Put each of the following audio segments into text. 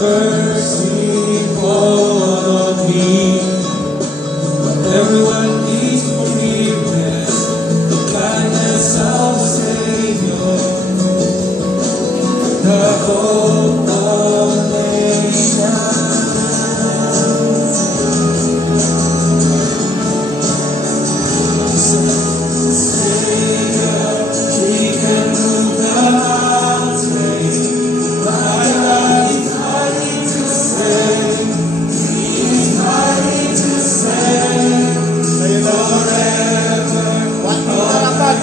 Mercy follow me. Everyone needs forgiveness, the kindness of a Savior, the hope of nations. Savior, He can move the mountains. My God is mighty to save. He is mighty to save. Forever. One meter apart.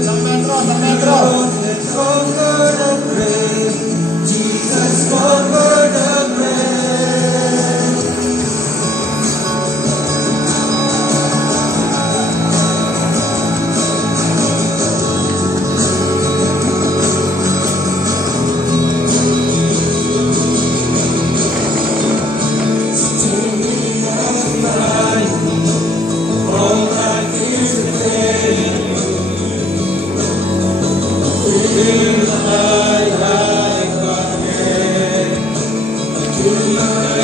Isang metro. Conquered the grave. Jesus conquered the grave. Standing beside me, all that is the day. Feel like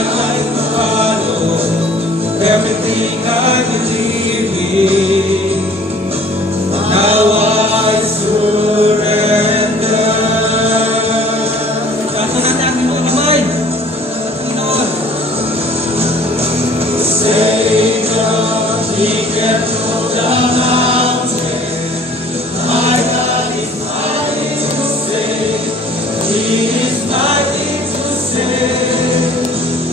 I follow everything I believe in. Now I surrender. Savior, He can move the mountain. My God is mighty to save. He is mighty to save.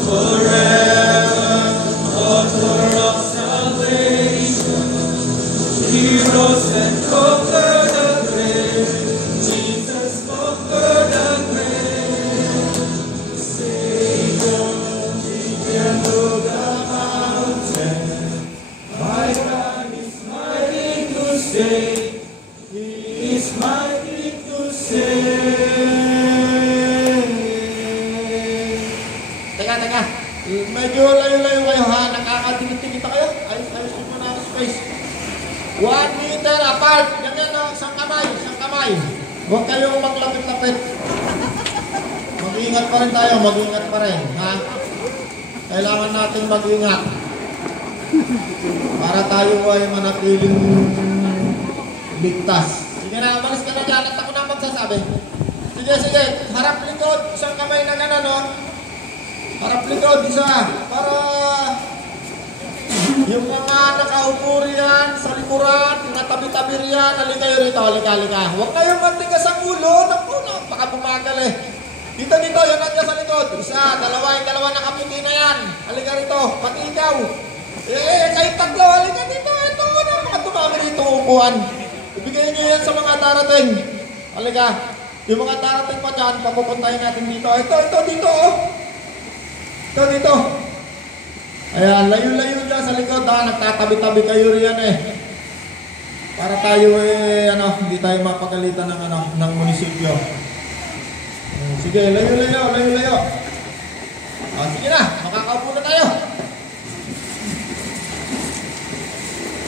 Forever, author of salvation. He rose and conquered the grave. Jesus conquered the grave. Savior, He can move the mountain. My God is mighty to save. He is mighty to save. Teka. Medyo layo-layo kayo ha. Nakakatingit-tingit na kayo. Ayos mo na ang space. 1 meter apart. Ganyan o. Isang kamay. Huwag kayong maglapit-lapit. Mag-ingat pa rin tayo. Mag-ingat pa rin. Ha? Kailangan natin mag-ingat. Para tayo ay manatiling ligtas. Sige na, malis ka na dyan at ako na magsasabi. Sige. Harap likod. Isang kamay na gano'n, no? Harap likod, isa. Para yung mga nakaupo riyan sa likuran, natabi-tabi riyan, halika kayo rito, halika. Huwag kayong mantigas ang ulo. Naku, baka bumagal eh. Dito, yan nandiyan sa likod. Isa, dalawa nakaputi na yan. Halika rito, pati ikaw. Kayo tatlo, halika dito. Ito, mga tumami rito upuan. Ibigay niyo yan sa mga darating. Halika. Yung mga darating pa dyan, papupuntahin natin dito. Ito, dito, oh. Ito, dito. Ayan, layo-layo dyan sa likod, ha. Nagtatabi-tabi kayo riyan, eh. Para tayo, hindi tayo mapagalitan ng munisipyo. Sige, layo-layo. Sige na, makakaupo na tayo.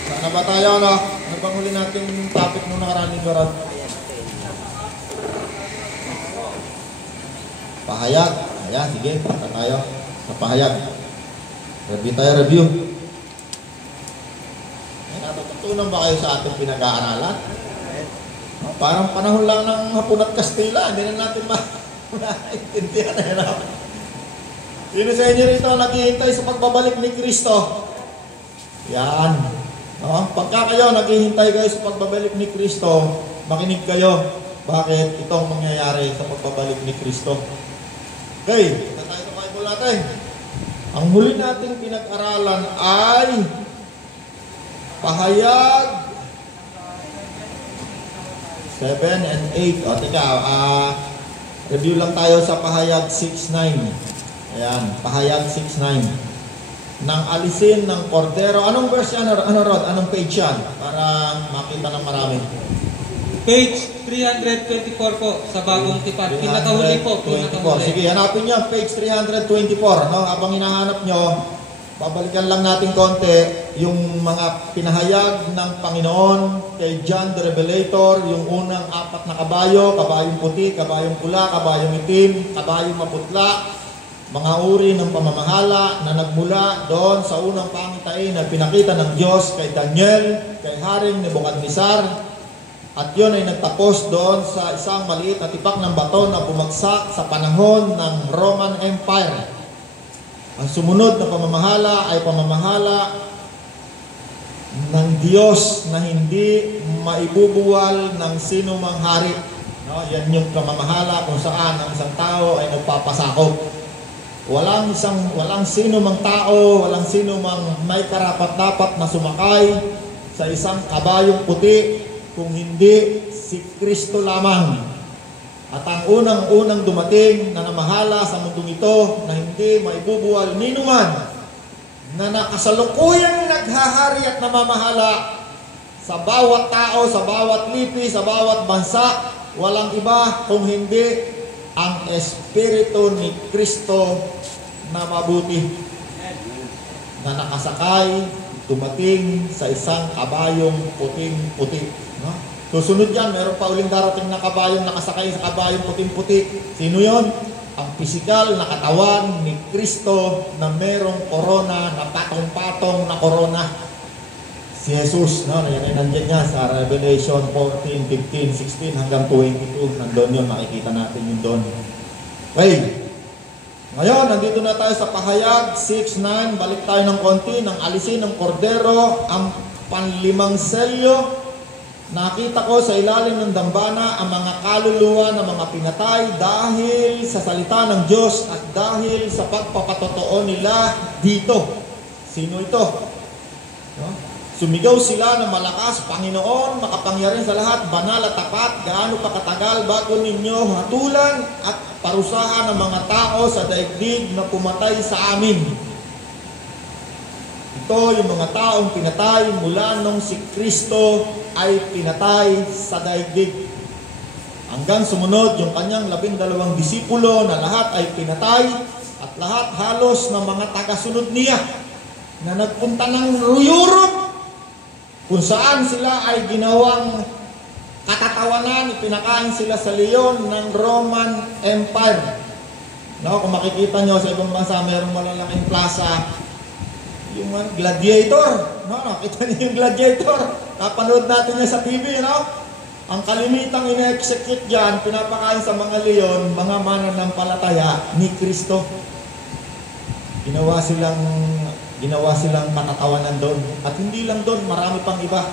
Sana ba tayo, ano? Ano bang huli nating topic nung nakaraan ni Dorad? Pahayag. Ayan, sige, punta tayo sa pahayag. Review. May natutunan ba kayo sa ating pinag-aaralan? Parang panahon lang ng Hapon at Kastila, hindi na natin maintindihan na yun. Sino sa inyo rito naghihintay sa pagbabalik ni Kristo? Yan. No? Pagka kayo naghihintay kayo sa pagbabalik ni Kristo, makinig kayo. Bakit itong mangyayari sa pagbabalik ni Kristo? Okay, ito tayo sa Bible natin. Ang huli nating pinag-aralan ay Pahayag 7 and 8. O, tika, review lang tayo sa Pahayag 6:9. Ayan, Pahayag 6:9. Nang alisin ng kordero. Anong verse yan? Ano, Rod? Anong page yan? Para makita ng marami. Page 324 po sa Bagong Tipan. Pinakahuli po. Sige, hanapin niyo. Page 324. No? Habang hinahanap nyo, babalikan lang natin konti. yung mga pinahayag ng Panginoon kay John the Revelator, yung unang 4 na kabayo, kabayong puti, kabayong pula, kabayong itim, kabayong maputla, mga uri ng pamamahala na nagmula doon sa unang pangitain na pinakita ng Diyos kay Daniel, kay Haring Nebukadnezar. At yun ay nagtapos doon sa isang maliit na tipak ng bato na bumagsak sa panahon ng Roman Empire. Ang sumunod na pamamahala ay pamamahala ng Diyos na hindi maibubuwal ng sino mang hari. No? Yan yung pamamahala kung saan ang isang tao ay nagpapasakop. Walang sino mang tao, walang sino mang may karapat-dapat na sumakay sa isang kabayong puti kung hindi si Kristo lamang. At ang unang-unang dumating na namahala sa mundong ito na hindi maibubuwal ninuman na nakasalukuyang naghahari at namamahala sa bawat tao, sa bawat lipi, sa bawat bansa, walang iba kung hindi ang Espiritu ni Kristo na mabuti na nakasakay, dumating sa isang kabayong puting-puti. No? Susunod yan, meron pa uling darating na kabayong nakasakay sa kabayong puting-puti. Sino yon? Ang pisikal na katawan ni Kristo na merong korona, na patong-patong na korona. Si Jesus, no? Yan ay nandiyan niya sa Revelation 14, 15, 16 hanggang 22. Nandun yun, makikita natin yun doon. Okay. Ngayon, nandito na tayo sa pahayag 6:9. Balik tayo ng konti nang alisin ng kordero ang panlimang selyo. Nakita ko sa ilalim ng dambana ang mga kaluluwa ng mga pinatay dahil sa salita ng Diyos at dahil sa pagpapatotoo nila dito. Sino ito? No? Sumigaw sila ng malakas, Panginoon, makapangyarihan sa lahat, banal at tapat, gaano pa katagal bago ninyo hatulan at parusahan ng mga tao sa daigdig na pumatay sa amin. Ito yung mga taong pinatay mula nung si Kristo ay pinatay sa daigdig. Hanggang sumunod yung kanyang 12 disipulo na lahat ay pinatay at lahat halos ng mga tagasunod niya na nagpunta ng Europe kung saan sila ay ginawang katatawanan, ipinakain sila sa leon ng Roman Empire. No, kung makikita nyo sa ibang bansa, mayroong malalaking plaza, yung gladiator. No, nakita niyo yung gladiator. Napanood natin niya sa TV, no? Ang kalimitang ina-execute dyan, pinapakain sa mga leon, mga mananampalataya ni Kristo. Ginawa silang katatawanan doon. At hindi lang doon, marami pang iba.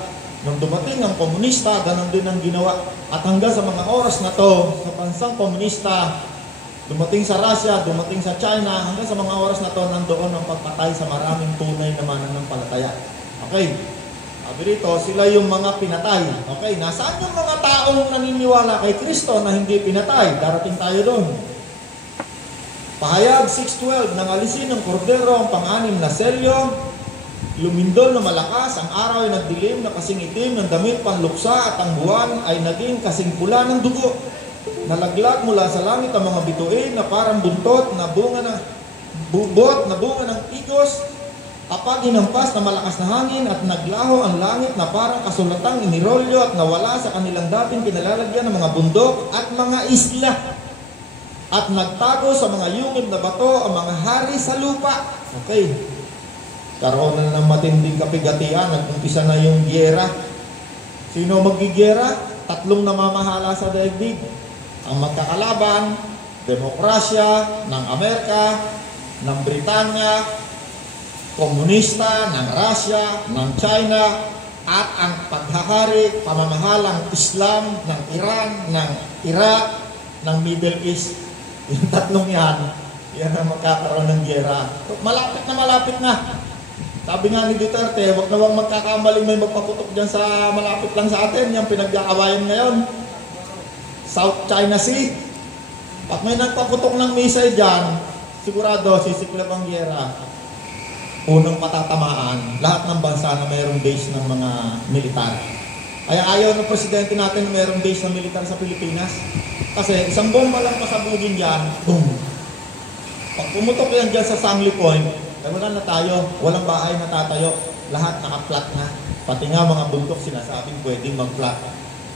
Nung dumating ang komunista, ganun din ang ginawa. At hanggang sa mga oras na to, sa bansang komunista, dumating sa Russia, dumating sa China, hanggang sa mga oras na to, nandoon ang pagpatay sa maraming tunay na mananampalataya. Okay. Sabi rito, sila yung mga pinatay. Okay, nasaan yung mga taong naniniwala kay Kristo na hindi pinatay? Darating tayo doon. Pahayag 6:12, nang alisin ng kordero ang pang-anim na selyo, lumindol na malakas, ang araw ay nagdilim na kasing itim ng damit panluksa at ang buwan ay naging kasing pula ng dugo. Nalaglag mula sa langit ang mga bituin na parang buntot na bunga na bubot na bunga ng igos. Kapag hinampas na malakas na hangin at naglaho ang langit na parang kasulatang inirolyo at nawala sa kanilang dating pinalalagyan ng mga bundok at mga isla. At nagtago sa mga yungib na bato ang mga hari sa lupa. Okay. Karoon na ng matinding kapigatian. Nag-umpisa na yung gyera. Sino maggigyera? 3 namamahala sa daigdig. Ang magkakalaban, demokrasya ng Amerika, ng Britanya, komunista, ng Russia, ng China, at ang paghahari, pamamahalang Islam ng Iran, ng Iraq, ng Middle East. Yung 3 yan ang magkakaroon ng gyera. Malapit na. Sabi nga ni Duterte, wag na wang magkakamaling may magpaputok dyan sa malapit lang sa atin, yung pinag-aawayan ngayon. South China Sea. Pag may nagpaputok ng missile dyan, sigurado sisiklab ang gyera. Unang patatamaan, lahat ng bansa na mayroong base ng mga militar. Kaya ayaw ng presidente natin na mayroong base ng militar sa Pilipinas. Kasi isang bomba lang pasabugin dyan, boom. Pag pumutok yan dyan sa Sangley Point, wala na tayo, walang bahay na tatayo. lahat naka-flat na. Pati nga mga bundok sinasabing pwedeng mag-flat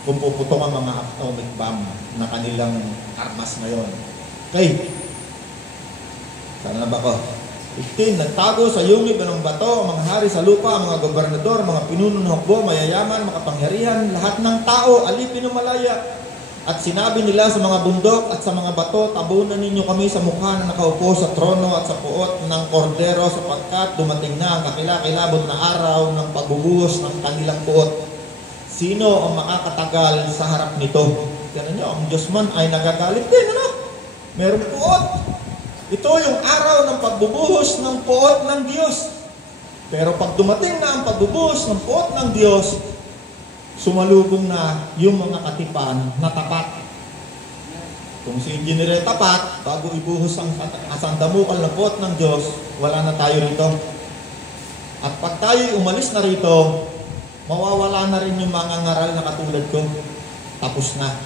kung puputong ang mga atomic bomb na kanilang armas ngayon. Okay. Sana na ba ko? 15. Nagtago sa yungib ng bato ang mga hari sa lupa, ang mga gobernador, mga pinuno ng hukbo, mayayaman, makapangyarihan, lahat ng tao, alipin ng malaya. At sinabi nila sa mga bundok at sa mga bato, tabunan ninyo kami sa mukha na nakaupo sa trono at sa puot ng kordero sapagkat dumating na ang kakilakilabot na araw ng pagbubuhos ng kanilang puot. Sino ang makakatagal sa harap nito? Tignan nyo, ang Diyos man ay nagagalit din, ano? Merong puot. Ito yung araw ng pagbubuhos ng puot ng Diyos. Pero pag dumating na ang pagbubuhos ng puot ng Diyos, sumalubong na yung mga katipan na tapat. Kung si engineer tapat, bago ibuhos ang asandamukal na puot ng Diyos, wala na tayo rito. At pag tayo umalis na rito, mawawala na rin yung mga ngaral na katulad ko. Tapos na.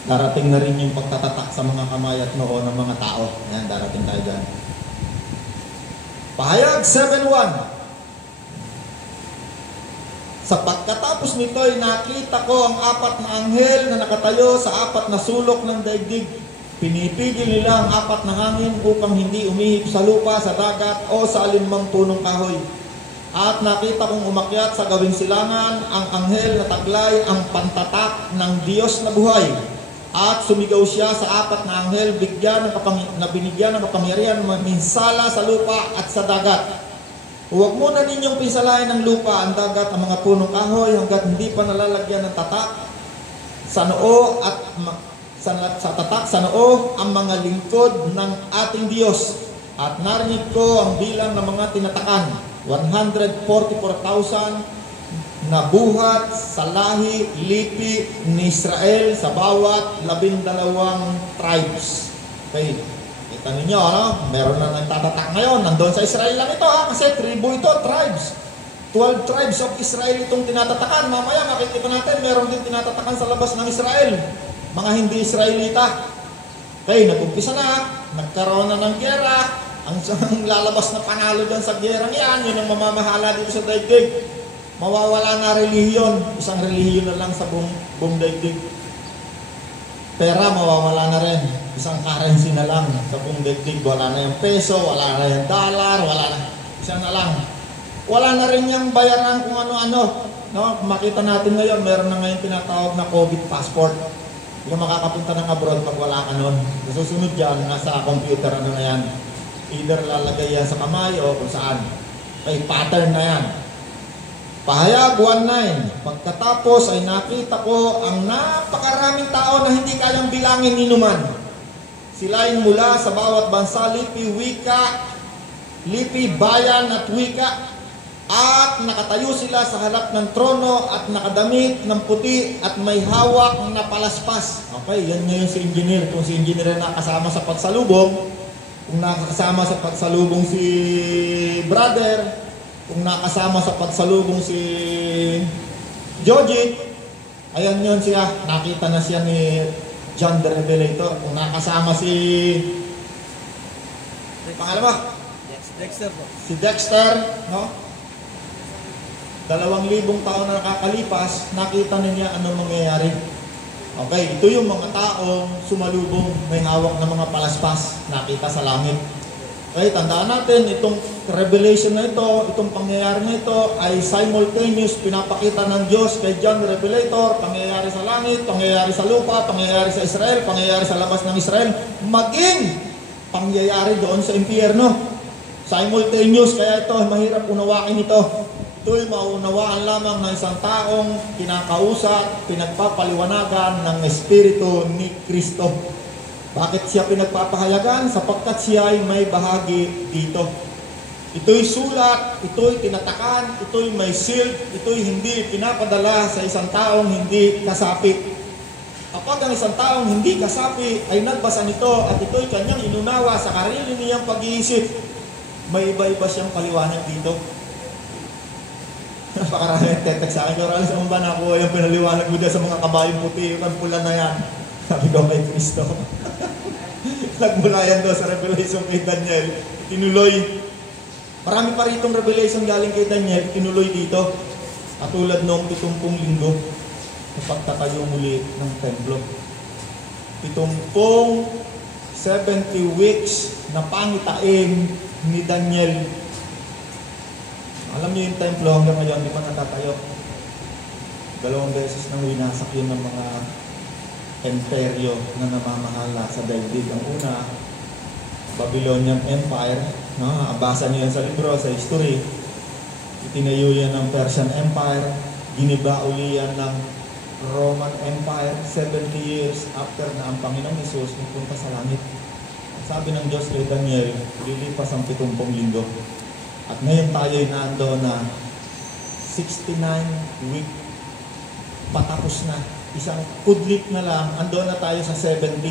Darating na rin yung pagtatatak sa mga kamay at noo ng mga tao. Ayan, darating tayo dyan. Pahayag 7:1. Sa pagkatapos nito ay nakita ko ang 4 na anghel na nakatayo sa 4 na sulok ng daigdig. Pinipigil nila ang 4 na hangin upang hindi umihip sa lupa, sa dagat o sa alinmang punong kahoy. At nakita kong umakyat sa gawing silangan ang anghel na taglay ang pantatak ng Diyos na buhay. At sumigaw siya sa 4 na anghel binigyan ng kapangyarihan minsala sa lupa at sa dagat. Huwag muna ninyong pinsalahin ng lupa, ang dagat, ang mga punong kahoy hanggat hindi pa nalalagyan ng tatak sa noo at sa tatak sa noo ang mga lingkod ng ating Diyos. At narinig ko ang bilang ng mga tinatakan, 144,000 na buhat sa lahi, lipi ni Israel sa bawat 12 tribes. Okay. Kita ninyo, ano? Meron na nagtatatak ngayon. Nandun sa Israel lang ito, ha? Kasi tribu ito, tribes. 12 tribes of Israel itong tinatatakan. Mamaya makikita natin, meron din tinatatakan sa labas ng Israel. Mga hindi Israelita. Okay, nag-umpisa na. Nagkaroon na ng gera. Ang lalabas na panalo dyan sa gerang yan, yun ang mamamahala dito sa daigdig. Mawawala na relihiyon. Isang relihiyon na lang sa buong daigdig. Pera, mawawala na rin. Isang currency na lang sa buong daigdig. Wala na yung peso, wala na yung dollar, wala na. Isang na lang. Wala na rin yung bayaran kung ano-ano. No? Makita natin ngayon, meron na ngayon tinatawag na COVID passport. Yung makakapunta ng abroad pag wala ka nun. Susunod dyan, nasa computer ano na yan. Either lalagay yan sa kamay o kung saan. May pattern na yan. Pahayag 1:9. Pagkatapos ay nakita ko ang napakaraming tao na hindi kayang bilangin ni numan. Sila ay mula sa bawat bansa, lipi, wika, lipi, bayan at wika. At nakatayo sila sa harap ng trono at nakadamit ng puti at may hawak na palaspas. Okay, yan ngayon si engineer. Kung si engineer na nakasama sa pagsalubong, kung nakasama sa pagsalubong si brother, kung nakasama sa pagsalubong si Joji, ayan yun siya. Nakita na siya ni John the Revelator. Kung nakasama si pangalawa, Dexter po. si Dexter, no? 2,000 taon na nakakalipas, nakita na niya anong mangyayari. Okay, ito yung mga taong sumalubong, may hawak na mga palaspas, nakita sa langit. Okay, tandaan natin, itong revelation na ito, itong pangyayari na ito ay simultaneous pinapakita ng Diyos kay John the Revelator, pangyayari sa langit, pangyayari sa lupa, pangyayari sa Israel, pangyayari sa labas ng Israel, maging pangyayari doon sa impyerno. Simultaneous, kaya ito, mahirap unawain ito. Ito'y maunawaan lamang ng isang taong kinakausap, pinagpapaliwanagan ng Espiritu ni Kristo. Bakit siya pinagpapahayagan? Sapagkat siya ay may bahagi dito. Ito'y sulat, ito'y tinatakan, ito'y may seal, ito'y hindi pinapadala sa isang taong hindi kasapi. Kapag ang isang taong hindi kasapi ay nagbasa nito at ito'y kanyang inunawa sa sarili niyang pag-iisip, may iba-iba siyang paliwanag dito. Napakarami tetext sa akin. Karali sa mga na ako yung pinaliwanag mo dyan sa mga kabayong puti, yung pula na yan. Sabi ko kay Kristo. Nagmula yan doon sa Revelation kay Daniel. Tinuloy. Marami pa ritong revelation galing kay Daniel, tinuloy dito. Katulad noong 70 linggo na pagtatayo muli ng templo. 70 weeks na pangitain ni Daniel. Alam niyo yung templo hanggang ngayon, di pa natatayo. 2 beses nang winasak yun ng mga imperyo na namamahala sa daigdig. Ang una, Babylonian Empire, no? Abasa niyo yan sa libro, sa history. Itinayo yan ng Persian Empire, giniba uli yan ng Roman Empire 70 years after na ang Panginoong Hesus pupunta sa langit. Sabi ng Diyos kay Daniel, lilipas ang 70 linggo. At ngayon tayo'y naando na 69 week patapos na. Isang kudlit na lang, ando na tayo sa 70.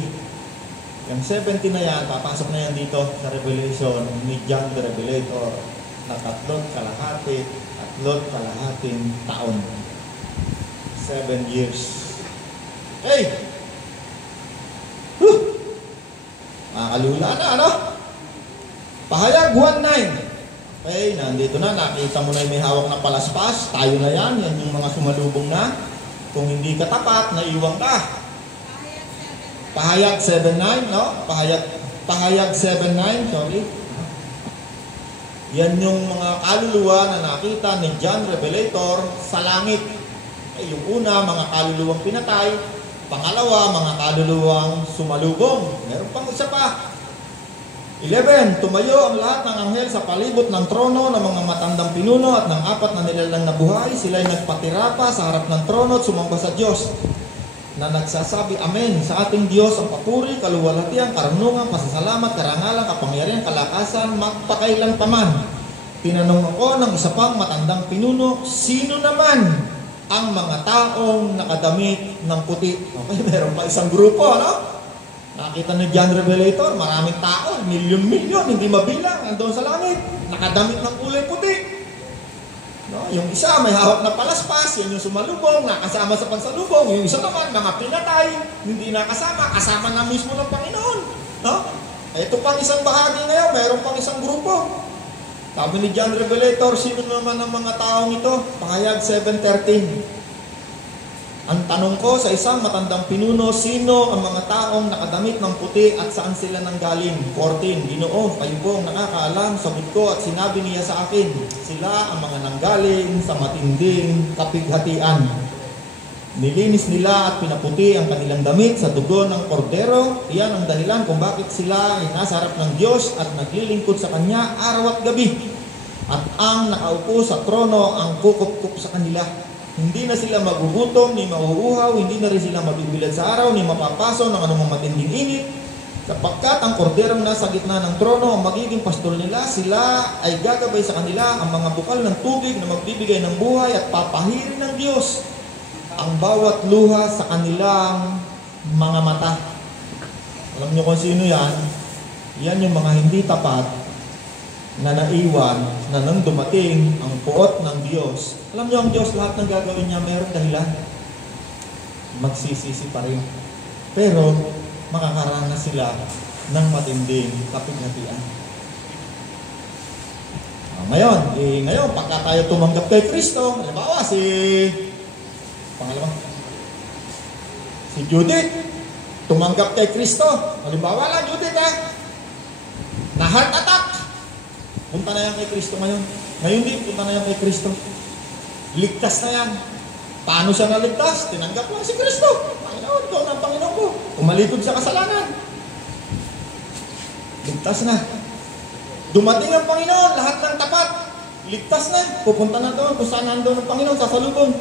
Yung 70 na yan, papasok na yan dito sa Revelation ni John the Revelator na 3 kalahating taon. 7 years. Hey! Makakalula na, ano? Pahayag 1:9. Okay, nandito na. Nakita mo na yung may hawak ng palaspas. Tayo na yan. Yan yung mga sumalubong na. Kung hindi ka tapat, naiwang ka. Pahayag 7:9, no? Pahayag 7:9, sorry. Yan yung mga kaluluwa na nakita ni John Revelator sa langit. Yung una, mga kaluluwang pinatay. Pangalawa, mga kaluluwang sumalubong. Meron pang isa pa. 11, tumayo ang lahat ng anghel sa palibot ng trono ng mga matandang pinuno at ng 4 na nilalang na buhay. Sila'y nagpatira pa sa harap ng trono at sumamba sa Diyos na nagsasabi, Amen. Sa ating Diyos ang papuri, kaluwalhatian, karunungan, pasasalamat, karangalan, kapangyarihan, kalakasan, magpakailan paman. Tinanong ako ng isa pang matandang pinuno, sino naman ang mga taong nakadamit ng puti? Okay, meron pa isang grupo, no? Nakita ni John Revelator, maraming tao, milyon-milyon, hindi mabilang, nandoon sa langit, nakadamit ng kulay puti. No? Yung isa may hawak na palaspas, yan yung sumalubong, nakasama sa pansalubong. Yung isa naman, mga pinatay, hindi nakasama, kasama na mismo ng Panginoon. No? Ito pang isang bahagi ngayon, mayroon pang isang grupo. Sabi ni John Revelator, sino naman ang mga taong ito? Pahayag 7:13. Ang tanong ko sa isang matandang pinuno, sino ang mga taong nakadamit ng puti at saan sila nanggaling? 14, Ginoo, kayo po ang nakakaalam, sagot ko at sinabi niya sa akin, sila ang mga nanggaling sa matinding kapighatian. Nilinis nila at pinaputi ang kanilang damit sa dugo ng kordero. Iyan ang dahilan kung bakit sila ay nasa harap ng Diyos at naglilingkod sa Kanya araw at gabi. At ang nakaupo sa trono ang kukup-kup sa kanila. Hindi na sila magugutom, ni mauuhaw, hindi na rin sila mabibilad sa araw, ni mapapaso ng anumang matinding init. Sapagkat ang korderong nasa gitna ng trono ang magiging pastol nila, sila ay gagabay sa kanila ang mga bukal ng tubig na magbibigay ng buhay at papahirin ng Diyos ang bawat luha sa kanilang mga mata. Alam niyo kung sino yan? Yan yung mga hindi tapat na naiwan na nang dumating ang puot ng Diyos. Alam niyo ang Diyos, lahat ng gagawin niya mayroong dahilan. Magsisisi pa rin. Pero makakaranas sila ng matinding kapighatian. Ngayon, pagka tayo tumanggap kay Kristo, halimbawa si Judith, tumanggap kay Kristo. Halimbawa lang, Judith na heart attack. Punta na yan kay Kristo ngayon. Ngayon din, punta na yan kay Kristo. Ligtas na yan. Paano siya naligtas? Tinanggap lang si Kristo. Panginoon, ikaw na ang Panginoon ko. Umalikod sa kasalanan. Ligtas na. Dumating ang Panginoon, lahat ng tapat. Ligtas na. Pupunta na doon kung saan nandun ang Panginoon, sasalubong.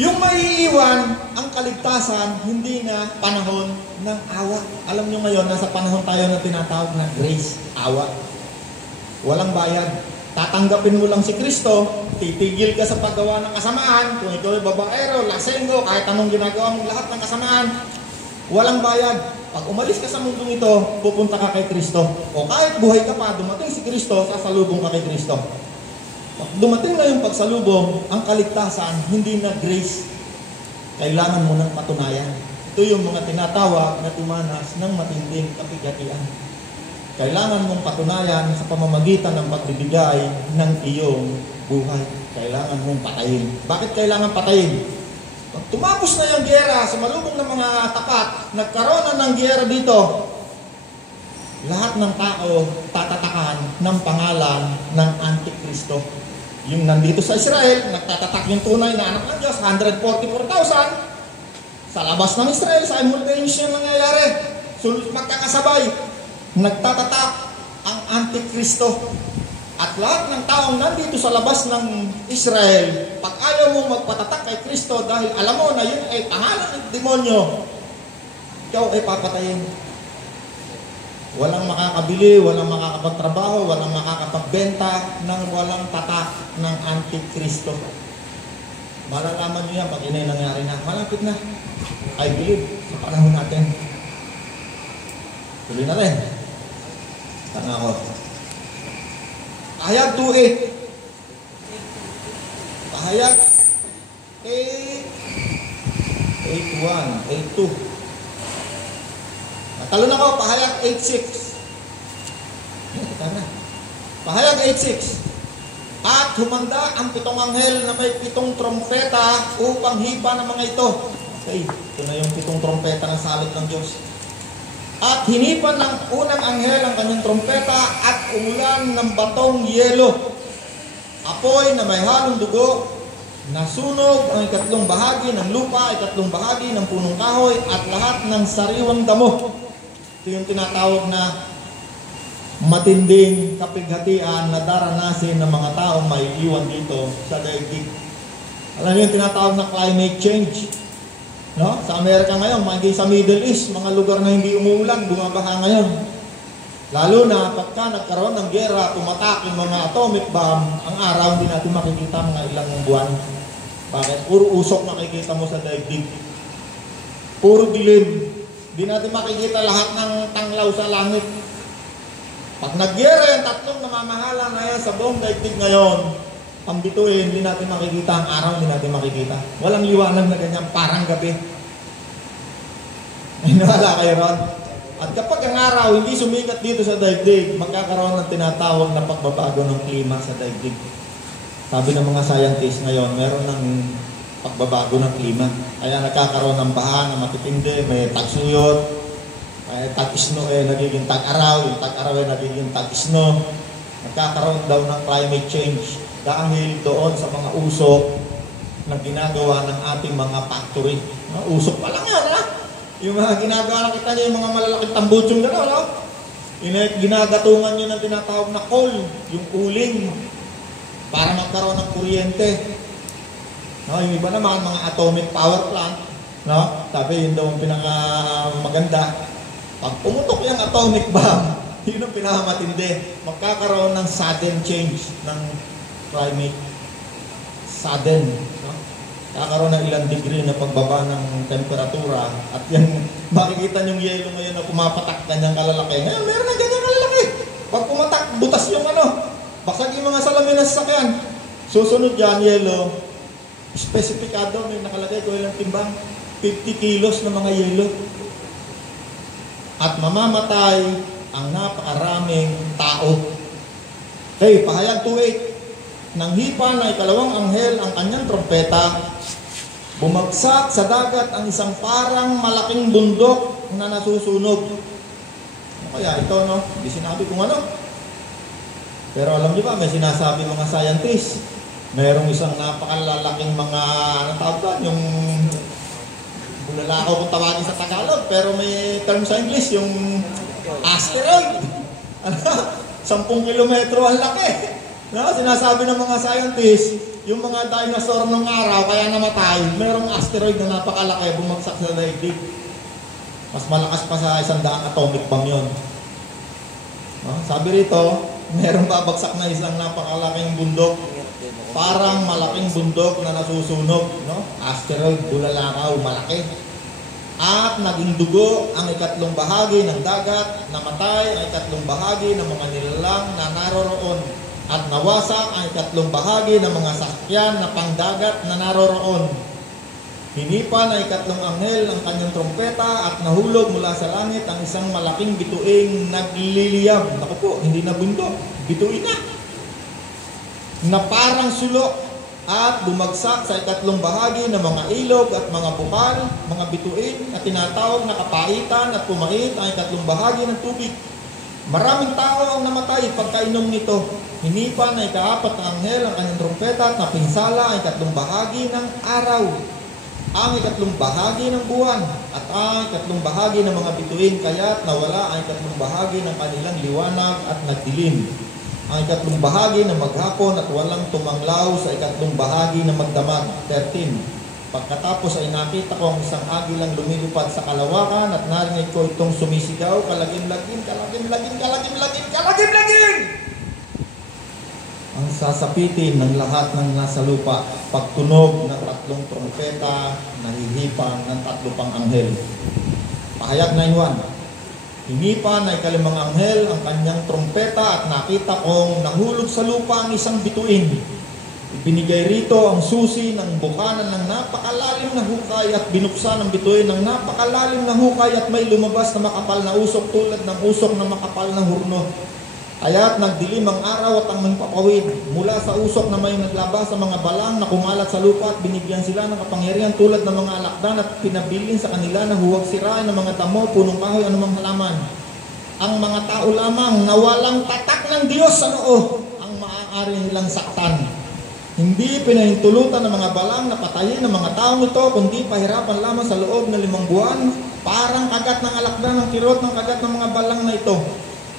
Yung maiiwan, ang kaligtasan, hindi na panahon ng awa. Alam nyo ngayon, nasa panahon tayo na tinatawag na grace, awa. Walang bayad. Tatanggapin mo lang si Kristo, titigil ka sa paggawa ng kasamaan, kung ikaw ay babaero, lasenggo, kahit anong ginagawa mong lahat ng kasamaan, walang bayad. Pag umalis ka sa mundong ito, pupunta ka kay Kristo. O kahit buhay ka pa, dumating si Kristo, sasalubong ka kay Kristo. Pag dumating na yung pagsalubong, ang kaligtasan, hindi na grace. Kailangan mo ng patunayan. Ito yung mga tinatawag na tumanas ng matinding kapighatian. Kailangan mong patunayan sa pamamagitan ng pagbibigay ng iyong buhay. Kailangan mong patayin. Bakit kailangan patayin? Pag tumapos na yung giyera sa malubong ng mga tapat, nagkaroon na ng giyera dito, lahat ng tao tatatakan ng pangalan ng Antikristo. Yung nandito sa Israel, nagtatatak yung tunay na anak ng Diyos, 144,000. Sa labas ng Israel, simultaneous yung nangyayari. Sunod magkakasabay, nagtatatak ang Antikristo. At lahat ng taong nandito sa labas ng Israel, pag ayaw mo magpatatak kay Kristo dahil alam mo na yun ay pangalan ng demonyo, ikaw ay papatayin. Walang makakabili, walang makakapagtrabaho, walang makakapagbenta ng walang tatak ng Antikristo. Malalaman nyo yan pag yun ay nangyari na. Malapit na. I believe sa panahon natin. Tuloy na rin. Tanga ako. Pahayag 2:8. Pahayag 8:1, 8:2. Talo na ko, pahayag 8:6. Pahayag 8:6. At humanda ang 7 anghel na may 7 trompeta upang hipa ng mga ito. Okay, ito na yung 7 trompeta ng salot ng Diyos. At hinipan ng unang anghel ang kanyang trompeta at umulan ng batong yelo. Apoy na may halong dugo, nasunog ang 3 bahagi ng lupa, 3 bahagi ng punong kahoy, at lahat ng sariwang damo. Ito yung tinatawag na matinding kapighatian na daranasin ng mga taong may iwan dito sa daigdig. Alam niyo yung tinatawag na climate change. No? Sa Amerika ngayon, maging sa Middle East, mga lugar na hindi umuulan, bumabaha ngayon. Lalo na pagka nagkaroon ng giyera, tumatak yung mga atomic bomb, ang araw hindi natin makikita mga ilang buwan. Bakit? Puro usok makikita mo sa daigdig. Puro dilim. Hindi natin makikita lahat ng tanglaw sa langit. Pag nag-giyera yung 3 namamahala na yan sa buong daigdig ngayon, ang bituin, hindi natin makikita, ang araw hindi natin makikita. Walang liwanag na ganyan, parang gabi. Inawala kayo ron? At kapag ang araw hindi sumikat dito sa daigdig, magkakaroon ng tinatawag na pagbabago ng klima sa daigdig. Sabi ng mga scientists ngayon, meron ng pagbabago ng klima. Kaya nagkakaroon ng baha na matitindi, may tagsuyot, may tag-isno nagiging tag-araw, yung tag-araw nagiging tag-isno. Nagkakaroon daw ng climate change dahil doon sa mga usok na ginagawa ng ating mga factory. Usok pa lang yan, ha? Yung mga ginagawa, nakita niyo yung mga malalaking tambutsong gano'n, no? Ginagatungan nyo ng tinatawag na coal, yung uling, para magkaroon ng kuryente. No? Yung iba naman, mga atomic power plant, no? Sabi, yun daw ang pinakamaganda. Pag pumutok yung atomic bomb, yun ang pinakamatindi. Magkakaroon ng sudden change ng climate. Sudden. No? Kakaroon ng ilang degree na pagbaba ng temperatura. At yan, makikita yung yelo ngayon na pumapatak kanyang kalalaki. Ngayon, meron na ganyan kalalaki. Pag pumatak, butas yung basag yung mga salamin na sasakyan. Susunod dyan, yelo. Spesipikado, may nakalagay ko ilang timbang. 50 kilos na mga yelo. At mamamatay ang napakaraming tao. Okay, pahayag 2:8. Nang hipa na 2 anghel ang kanyang trompeta, bumagsak sa dagat ang isang parang malaking bundok na nasusunog. Kaya ito, no? Hindi sinabi kung ano. Pero alam niyo ba, may sinasabi mga scientists. Mayroong isang napakalalaking mga, yung bulalakaw kung tawagin sa Tagalog, pero may term sa English, yung asteroid. 10 kilometro ang laki. No, sinasabi ng mga scientists, yung mga dinosaur ng araw kaya namatay, mayroong asteroid na napakalaki bumagsak sa daigdig. Mas malakas pa sa 100 atomic bomb yun. No, sabi rito, mayroong babagsak na isang napakalaking bundok, parang malaking bundok na nasusunog, no? Asteroid, bulalakaw, malaki. At naging dugo ang 3 bahagi ng dagat, namatay ang 3 bahagi ng mga nilalang na naroroon. At nawasak ang 3 bahagi ng mga sakyan na pangdagat na naroroon. Hinipa na ikatlong anghel ang kanyang trompeta at nahulog mula sa langit ang isang malaking bituing nagliliyab. Naku po, hindi na bundok, bituin na parang sulok at bumagsak sa ikatlong bahagi ng mga ilog at mga bukal, mga bituin na tinatawag na kapaitan at pumait ang ikatlong bahagi ng tubig. Maraming tao ang namatay pagkainom nito. Hinipa na ikaapat na anghel ang kanyang trompeta at napinsala ang ikatlong bahagi ng araw, ang ikatlong bahagi ng buwan, at ang ikatlong bahagi ng mga bituin, kaya't nawala ang ikatlong bahagi ng kanilang liwanag at nagdilim. Ang ikatlong bahagi ng maghapon at walang tumanglaw sa ikatlong bahagi ng magdamag. 13. Pagkatapos ay nakita ko ang isang agilang lumilipad sa kalawakan at narinig ko itong sumisigaw, kalagim-lagim, kalagim-lagim, kalagim-lagim, kalagim-lagim! Ang sasapitin ng lahat ng nasa lupa, pagtunog ng tatlong trompeta, nahihipang ng tatlo pang anghel. Pahayag 9:1. Hinipa na ikalimang anghel ang kanyang trompeta at nakita kong nahulog sa lupa ang isang bituin. Ibinigay rito ang susi ng bukanan ng napakalalim na hukay at binuksan ang bituin ng napakalalim na hukay at may lumabas na makapal na usok tulad ng usok na makapal na hurno. Kaya't nagdilim ang araw at ang magpapawid mula sa usok na may naglabas sa mga balang na kumalat sa lupa at binigyan sila ng kapangyarihan tulad ng mga alakdan at pinabilin sa kanila na huwag sirain ng mga damo, punong kahoy, anumang halaman. Ang mga tao lamang na walang tatak ng Diyos sa noo ang maaari nilang saktan. Hindi pinahintulutan ng mga balang na patayin ng mga taong ito, kundi pahirapan lamang sa loob ng 5 buwan, parang kagat ng alakdan ng kirot ng kagat ng mga balang na ito.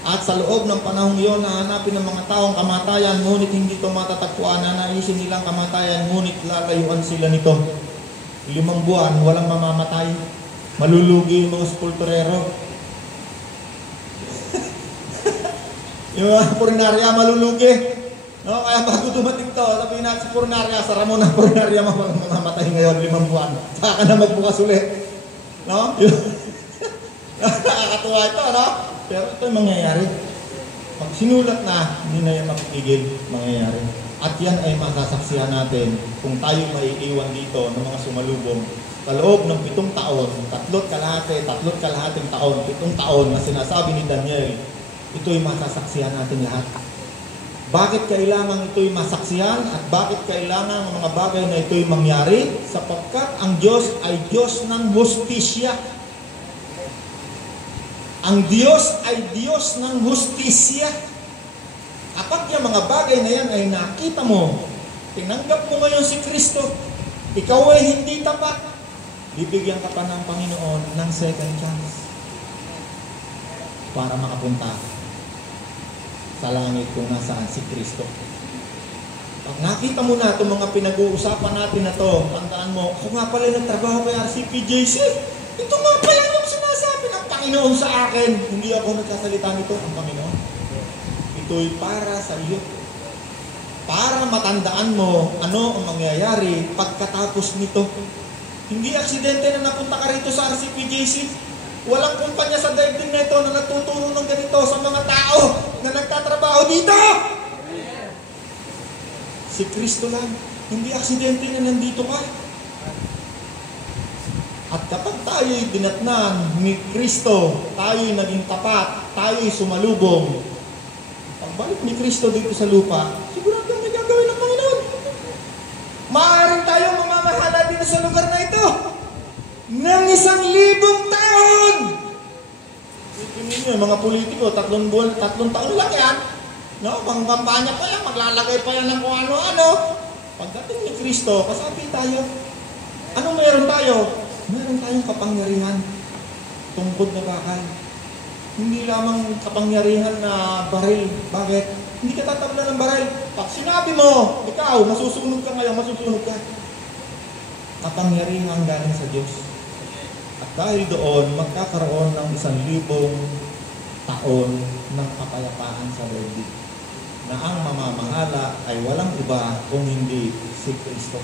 At sa loob ng panahong iyon, nahanapin ng mga taong kamatayan, ngunit hindi ito matatagpuan. Nanaisin nilang kamatayan, ngunit lalayuan sila nito. 5 buwan, walang mamamatay. Malulugi yung mga sepulturero. Yung mga purinarya, malulugi. No? Kaya bago dumating to, sabihin natin sa purinarya, sara mo na purinarya, mamamatay ngayon, 5 buwan. Saka ka na magbukas ulit. No? Nakakatuwa ito, no? Pero ito yung mangyayari. Pag sinulat na, hindi na yan makikigil mangyayari. At yan ay masasaksihan natin kung tayo maiiwan dito ng mga sumalubong sa loob ng 7 taon, 3 kalahating taon, 7 taon na sinasabi ni Daniel, ito'y masasaksihan natin lahat. Bakit kailangan ito'y masaksihan at bakit kailangan ang mga bagay na ito'y mangyari? Sapagkat ang Diyos ay Diyos ng hustisya. Ang Diyos ay Diyos ng hustisya. Kapag yung mga bagay na yan ay nakita mo, tinanggap mo ngayon si Kristo, ikaw ay hindi tapat, bibigyan ka pa ng Panginoon ng second chance para makapunta sa langit kung nasaan si Kristo. Pag nakita mo na itong mga pinag-uusapan natin na to, tandaan mo, ako nga pala nagtrabaho kay RCPJC. Ito nga pala yung sinasabi ng Panginoon sa akin. Hindi ako nagsasalita nito, ang Panginoon. Ito'y para sa iyo. Para matandaan mo ano ang mangyayari pagkatapos nito. Hindi aksidente na napunta ka rito sa RCPJC. Walang kumpanya sa daigdig na ito na nagtuturo ng ganito sa mga tao na nagtatrabaho dito. Si Kristo lang. Hindi aksidente na nandito ka. At kapag tayo'y dinatnan ni Kristo, tayo'y naging tapat, tayo'y sumalubong, pagbalik ni Kristo dito sa lupa, sigurado may gagawin ng Panginoon. Maaaring tayong mamamahala dito sa lugar na ito ng 1,000 taon. Isipin niyo, mga politiko, 3 taon lang yan. No? Pang kampanya pa yan, maglalagay pa yan ng kung ano-ano. Pagdating ni Kristo, kasabi tayo, ano meron tayo? Meron tayong kapangyarihan, tungkod na bakal. Hindi lamang kapangyarihan na baril. Bakit? Hindi ka tatabla ng baril. Pag sinabi mo, ikaw, masusunog ka ngayon, masusunog ka. Kapangyarihan galing sa Diyos. At dahil doon, magkakaroon ng 1,000 taon ng kapayapaan sa daigdig. Na ang mamamahala ay walang iba kung hindi si Kristo.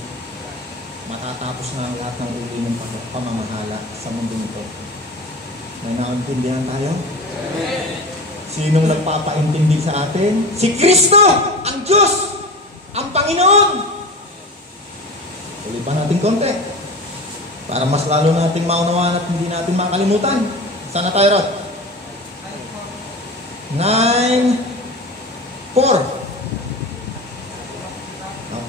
Matatapos na lahat ng uri ng pamamahala sa mundo nito. May naintindihan tayo? Sinong nagpapaintindi sa atin? Si Kristo! Ang Diyos! Ang Panginoon! Ulit pa natin konti. Para mas lalo nating maunawaan at hindi natin makalimutan. Saan na tayo, Rod? 9:4.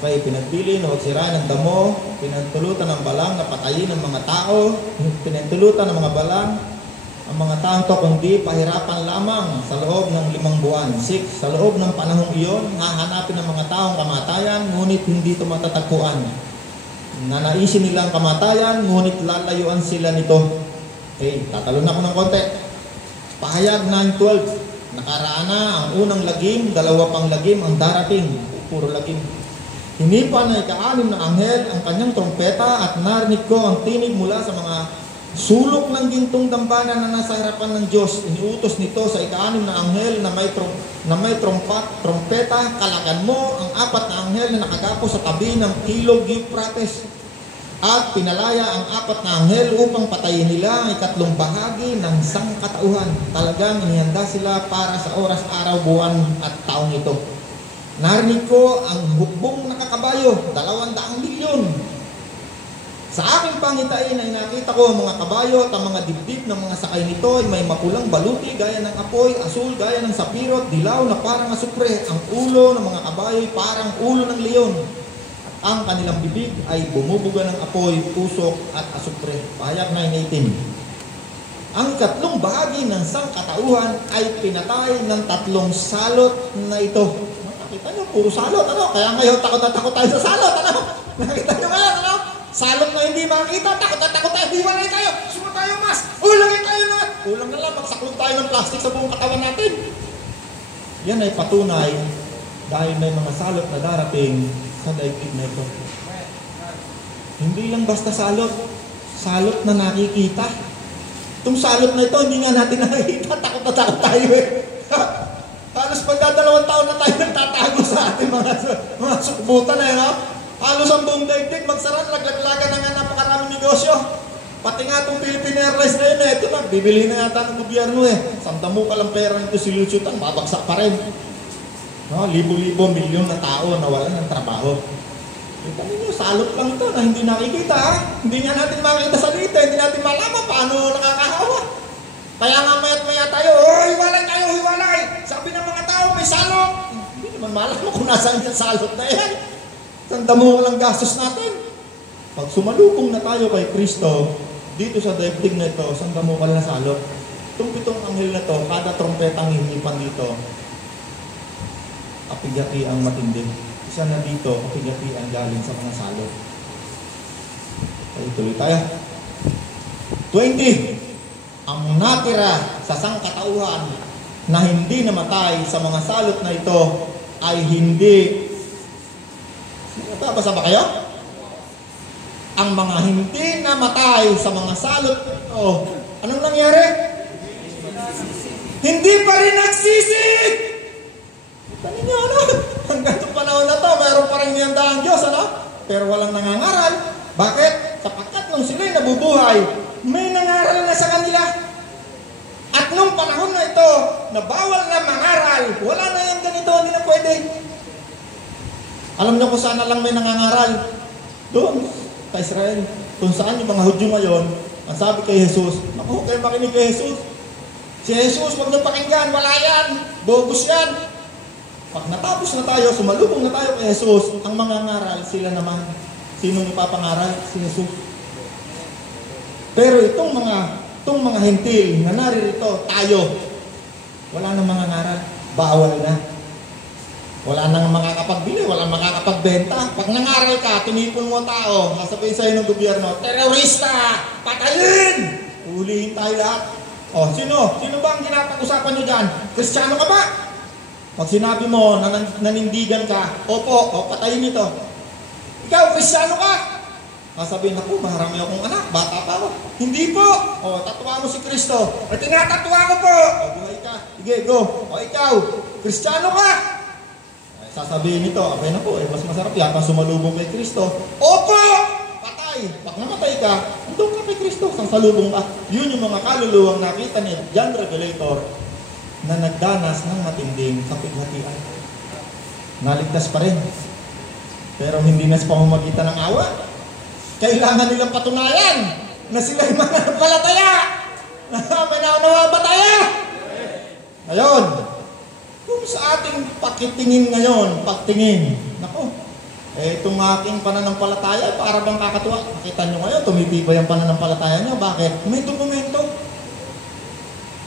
Okay, pinagpili na huwag sirain ng damo, pinagtulutan ng balang na patayin ng mga tao, pinagtulutan ng mga balang, ang mga taong to kundi pahirapan lamang sa loob ng 5 buwan. 6. Sa loob ng panahong iyon, hahanapin ng mga taong kamatayan, ngunit hindi ito matatagpuan. Nanaisin nilang kamatayan, ngunit lalayuan sila nito. Okay, tatalon ako ng konti. Pahayag 9:12. Nakaraan na ang unang lagim, 2 pang lagim ang darating. Puro lagim. Hinipan na ika-6 na anghel ang kanyang trompeta at narinig ko ang tinig mula sa mga sulok ng gintong dambana na nasa harapan ng Diyos. Iniutos nito sa ika-6 na anghel na may trompeta, kalagan mo ang 4 na anghel na nakagapo sa tabi ng ilog Euphrates. At pinalaya ang 4 na anghel upang patayin nila ang 3 bahagi ng sangkatauhan. Talagang inihanda sila para sa oras, araw, buwan at taong ito. Narinig ko ang hukbong nakakabayo, 200 milyon. Sa aking pangitain ay nakita ko ang mga kabayo at ang mga dibdib ng mga sakay nito ay may mapulang baluti gaya ng apoy, asul gaya ng sapiro at dilaw na parang asupre. Ang ulo ng mga kabayo ay parang ulo ng leon. At ang kanilang bibig ay bumubuga ng apoy, usok at asupre. Pahayag 9:18. Ang 3 bahagi ng sangkatauhan ay pinatay ng 3 salot na ito. Nakita nyo, puro salot, ano? Kaya ngayon, takot na takot tayo sa salot, ano? Nakita nyo ngayon, ano? Salot na hindi makita, takot na takot tayo, hiwalay tayo, suma tayo mas, ulangin tayo na. Ulang na lang, magsaklong tayo ng plastic sa buong katawan natin. Yan ay patunay dahil may mga salot na darating sa daigdig na ito. Hindi lang basta salot, salot na nakikita. Itong salot na ito, hindi nga natin nakikita, takot na takot tayo eh. Halos pagdadalawang taon na tayo nagtatago sa ating mga sukbutan eh, no? Halos ang buong daigdig, magsaran, laglaglagan na nga napakaraming negosyo. Pati nga itong Philippine Airlines na yun eh, ito na, bibili na yata ng gobyerno eh. Samdam mo ka lang pera nito silusyutan, babagsak pa rin. No, libo-libo, milyon na tao nawalan ng trabaho. Kita ninyo, salot lang ito na hindi nakikita ha. Hindi nga natin makikita sa lita, hindi natin malaman paano nakakahawa. Kaya nga mayat maya tayo, hiwalay tayo, hiwalay! Sabi ng mga tao, may salot! Hindi naman malaman kung nasaan yung salot na yan. Tanda mo lang gastos natin. Pag sumalubong na tayo kay Kristo, dito sa daigdig na ito, sanda mo ka na salot. Itong 7 anghel na ito, kada trompetang hinipan dito, apigati ang matindi. Isa na dito, apigati ang galing sa mga salot. Okay, tuloy tayo. 20. Ang natira sa sangkatauhan na hindi namatay sa mga salot na ito ay hindi. Basa ba kayo? Ang mga hindi namatay sa mga salot ito, anong nangyari? Hindi pa rin nagsisi! Kita ninyo, ano? Hanggang sa panahon na to, mayroon pa rin niyandaan Diyos, ano? Pero walang nangangaral. Bakit? Sapagkat nung sila'y nabubuhay, may nangaral na sa kanila. At nung panahon na ito, na bawal na mangaral, wala na yung ganito, hindi na pwede. Alam niyo kung saan na lang may nangangaral? Doon, sa Israel. Kung saan yung mga Hudyo ngayon, ang sabi kay Jesus, naku, kayo makinig kay Jesus. Si Jesus, huwag niyo pakinggan, wala yan, bogus yan. Pag natapos na tayo, sumalubong na tayo kay Jesus, ang mga ngaral, sila naman. Sino ipapangaral? Si Jesus. Pero itong mga hentil na naririto, tayo, wala nang mga ngaral, bawal na. Wala nang makakapagbili, wala nang makakapagbenta. Pag nangaral ka, tinipon mo ang tao, sasabihin sa'yo ng gobyerno, terorista, patayin! Ulihin tayo lahat. O, sino ba ang ginapag-usapan nyo dyan? Kristiyano ka ba? Pag sinabi mo na nanindigan ka, opo, patayin ito. Ikaw, Kristiyano ka? Sasabihin ako, marami akong anak, bata pa ako. Hindi po. O, tatuwa mo si Kristo. At tinatatuwa ko po. O, buhay ka. Sige, go. O, ikaw, Kristiyano ka? Sasabihin nito, okay na po, mas masarap yata sumalubong kay Kristo. Opo! Patay! Pag namatay ka, andun ka kay Kristo, sasalubong ka. Yun yung mga kaluluwang nakita ni John Revelator na nagdanas ng matinding kapighatian. Naligtas pa rin. Pero hindi na sa pamamagitan ng awa. kailangan nilang patunayan na sila'y mananampalataya. May naunawa ba tayo? Ngayon, kung sa ating pakitingin ngayon, pagtingin, naku, itong aking pananampalataya, para bang kakatuwa. Nakita nyo ngayon, tumitibay ang pananampalataya nyo. Bakit? May dokumento.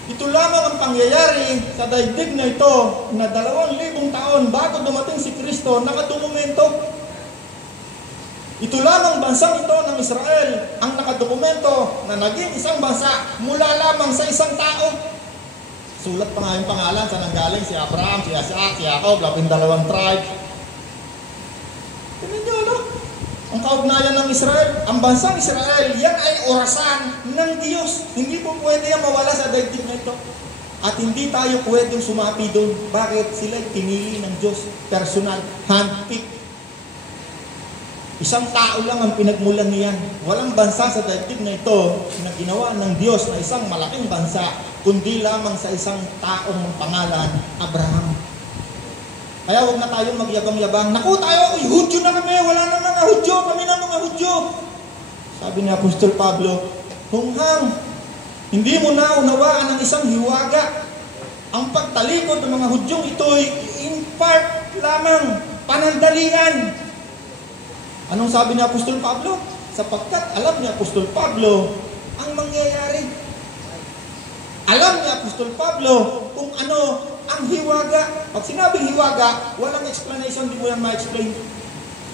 Ito lamang ang pangyayari sa daigdig na ito na 2,000 taon bago dumating si Kristo, nakadokumento. Ito lamang bansang ito ng Israel ang nakadokumento na naging isang bansa mula lamang sa isang tao. Sulat pa nga yung pangalan sa nanggaling si Abraham, si Isaac, si Jacob, 12 tribes. Tignan nyo, no? Ang kaugnayan ng Israel, ang bansang Israel, yan ay orasan ng Diyos. Hindi po pwede yan mawala sa daigdig na ito. At hindi tayo pwedeng sumapi doon. Bakit? Sila'y pinili ng Diyos. Personal, handpick. Isang tao lang ang pinagmulan niyan. Walang bansa sa daigdig na ito na ginawa ng Diyos na isang malaking bansa, kundi lamang sa isang taong pangalan, Abraham. Kaya huwag na tayo magyabang-yabang. Naku tayo, Hudyo na kami, wala na mga Hudyo, kami na mga Hudyo. Sabi ni Apostol Pablo, hunghang, hindi mo na unawaan ang isang hiwaga. Ang pagtalikod ng mga Hudyong ito'y in part lamang, panandalian. Anong sabi ni Apostol Pablo? Sapagkat alam ni Apostol Pablo ang mangyayari. Alam ni Apostol Pablo kung ano ang hiwaga. Pag sinabing hiwaga, walang explanation, di mo yan ma-explain.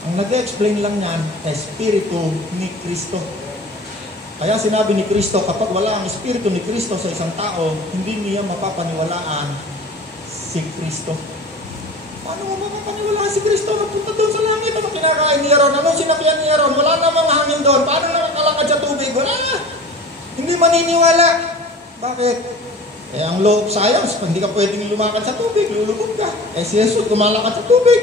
Ang nag-explain lang yan, Espiritu ni Kristo. Kaya sinabi ni Kristo, kapag wala ang Espiritu ni Kristo sa isang tao, hindi niya mapapaniwalaan si Kristo. Paano mo mapapaniwalaan si Kristo? Nagpunta doon sa langit, ano kinakain niya ron? Anong sinakyan niya ron? Wala namang hangin doon. Paano nakakalakad sa tubig? Wala. Hindi maniniwala. Bakit? Ang law of science, hindi ka pwedeng lumakad sa tubig, lulubog ka. Si Jesus, lumalakad sa tubig.